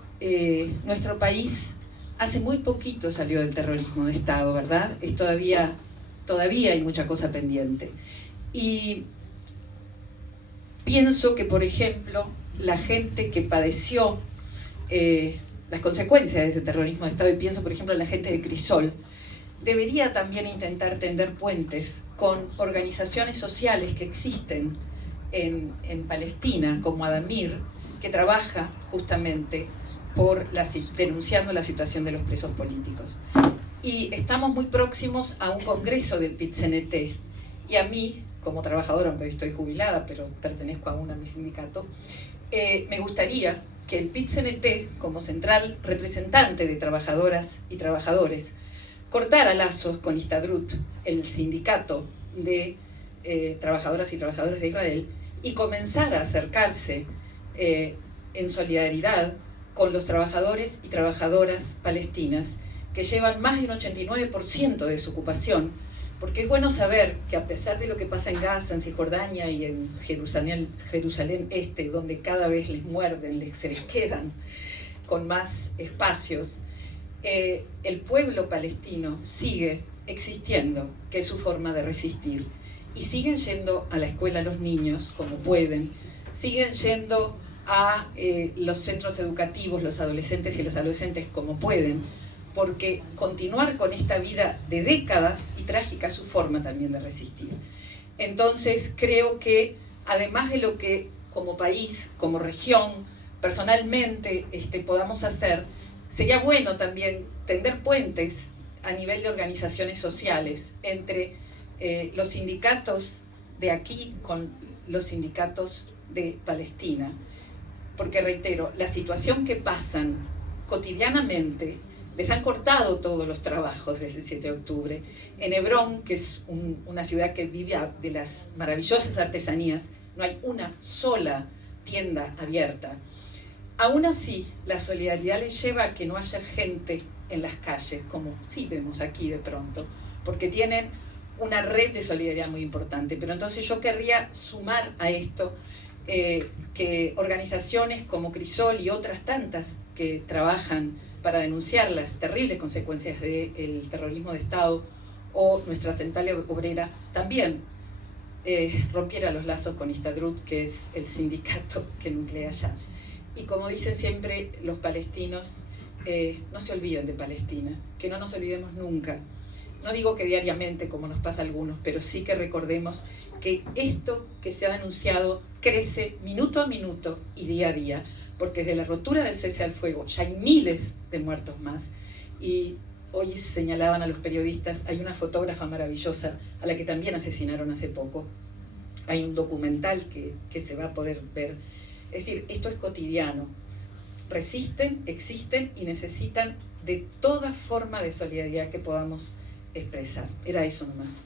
nuestro país hace muy poquito salió del terrorismo de Estado, ¿verdad? Todavía hay mucha cosa pendiente. Y pienso que, por ejemplo, la gente que padeció las consecuencias de ese terrorismo de Estado, y pienso por ejemplo en la gente de Crisol, debería también intentar tender puentes con organizaciones sociales que existen en Palestina, como Adamir, que trabaja justamente denunciando la situación de los presos políticos. Y estamos muy próximos a un congreso del PIT-CNT, y a mí, como trabajadora, aunque hoy estoy jubilada, pero pertenezco aún a mi sindicato, me gustaría que el PIT-CNT, como central representante de trabajadoras y trabajadores, cortara lazos con Histadrut, el sindicato de trabajadoras y trabajadores de Israel, y comenzara a acercarse en solidaridad con los trabajadores y trabajadoras palestinas, que llevan más del 89% de su ocupación, porque es bueno saber que a pesar de lo que pasa en Gaza, en Cisjordania y en Jerusalén Este, donde cada vez les muerden, se les quedan con más espacios, el pueblo palestino sigue existiendo, que es su forma de resistir, y siguen yendo a la escuela los niños como pueden, siguen yendo a los centros educativos, los adolescentes y las adolescentes como pueden, porque continuar con esta vida de décadas y trágica es su forma también de resistir. Entonces creo que además de lo que como país, como región, personalmente podamos hacer, sería bueno también tender puentes a nivel de organizaciones sociales entre los sindicatos de aquí con los sindicatos de Palestina. Porque reitero, la situación que pasan cotidianamente, les han cortado todos los trabajos desde el 7 de octubre. En Hebrón, que es una ciudad que vive de las maravillosas artesanías, no hay una sola tienda abierta. Aún así, la solidaridad les lleva a que no haya gente en las calles, como sí vemos aquí de pronto, porque tienen una red de solidaridad muy importante. Pero entonces yo querría sumar a esto que organizaciones como Crisol y otras tantas que trabajan para denunciar las terribles consecuencias del terrorismo de Estado, o nuestra central obrera también rompiera los lazos con Histadrut, que es el sindicato que nuclea allá. Y como dicen siempre los palestinos, no se olviden de Palestina, que no nos olvidemos nunca. No digo que diariamente, como nos pasa a algunos, pero sí que recordemos que esto que se ha denunciado crece minuto a minuto y día a día, porque desde la rotura del cese al fuego ya hay miles de muertos más. Y hoy señalaban a los periodistas, hay una fotógrafa maravillosa a la que también asesinaron hace poco. Hay un documental que se va a poder ver. Es decir, esto es cotidiano. Resisten, existen y necesitan de toda forma de solidaridad que podamos expresar. Era eso nomás.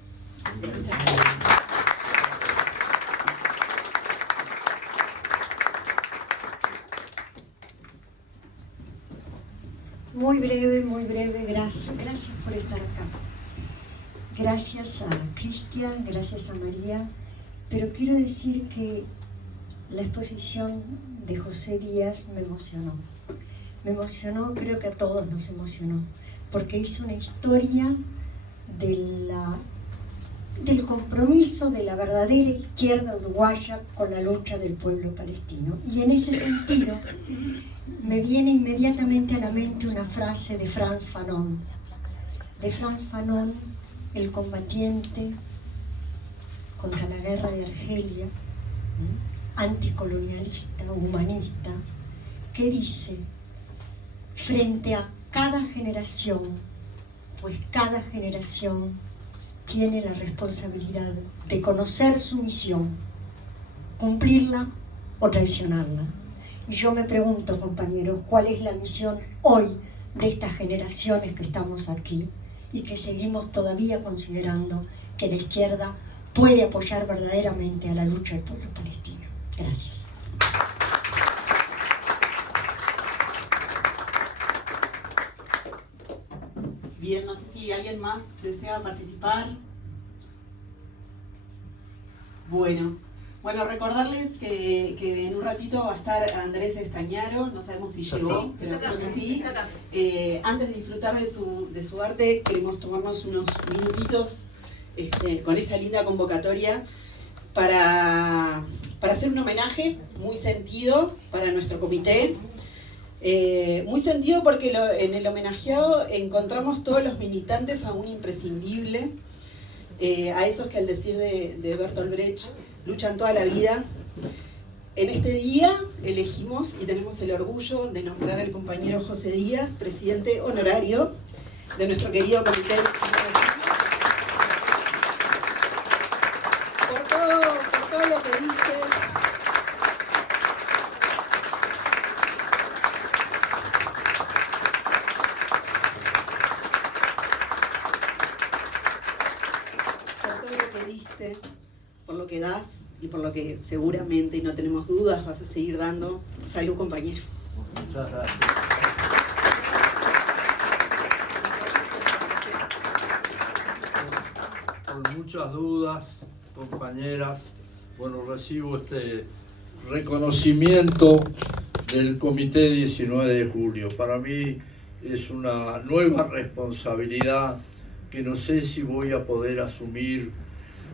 Muy breve, gracias por estar acá. Gracias a Cristian, gracias a María, pero quiero decir que la exposición de José Díaz me emocionó. Me emocionó, creo que a todos nos emocionó, porque es una historia del compromiso de la verdadera izquierda uruguaya con la lucha del pueblo palestino. Y en ese sentido me viene inmediatamente a la mente una frase de Frantz Fanon. De Frantz Fanon, el combatiente contra la guerra de Argelia, anticolonialista, humanista, que dice: frente a cada generación, pues cada generación tiene la responsabilidad de conocer su misión, cumplirla o traicionarla. Y yo me pregunto, compañeros, ¿cuál es la misión hoy de estas generaciones que estamos aquí y que seguimos todavía considerando que la izquierda puede apoyar verdaderamente a la lucha del pueblo palestino? Gracias. Bien, no sé si alguien más desea participar. Bueno, recordarles que en un ratito va a estar Andrés Estañaro, no sabemos si llegó, pero creo que sí. Antes de disfrutar de su arte, queremos tomarnos unos minutitos con esta linda convocatoria para hacer un homenaje muy sentido para nuestro comité, Muy sentido porque en el homenajeado encontramos todos los militantes aún imprescindible, a esos que al decir de Bertolt Brecht luchan toda la vida. En este día elegimos y tenemos el orgullo de nombrar al compañero José Díaz, presidente honorario de nuestro querido comité de por todo lo que dice. Por lo que das y por lo que seguramente, y no tenemos dudas, vas a seguir dando. Salud, compañero. Muchas gracias. Con muchas dudas, compañeras, bueno, recibo este reconocimiento del Comité 19 de Julio. Para mí es una nueva responsabilidad que no sé si voy a poder asumir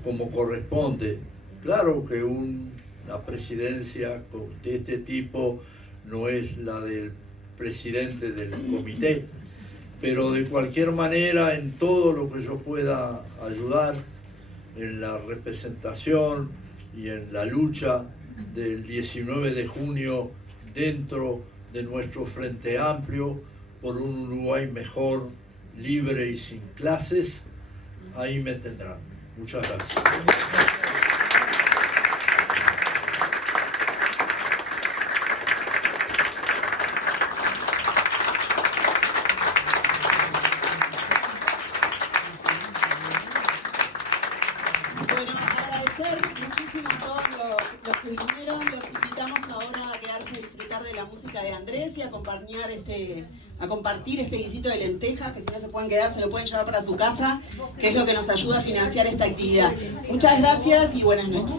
como corresponde. Claro que una presidencia de este tipo no es la del presidente del comité, pero de cualquier manera, en todo lo que yo pueda ayudar en la representación y en la lucha del 19 de junio dentro de nuestro Frente Amplio por un Uruguay mejor, libre y sin clases, ahí me tendrán. Muchas gracias. Bueno, agradecer muchísimo a todos los que vinieron. Los invitamos ahora a quedarse a disfrutar de la música de Andrés y a compartir este guisito de lentejas, que si no se pueden quedar, se lo pueden llevar para su casa, que es lo que nos ayuda a financiar esta actividad. Muchas gracias y buenas noches.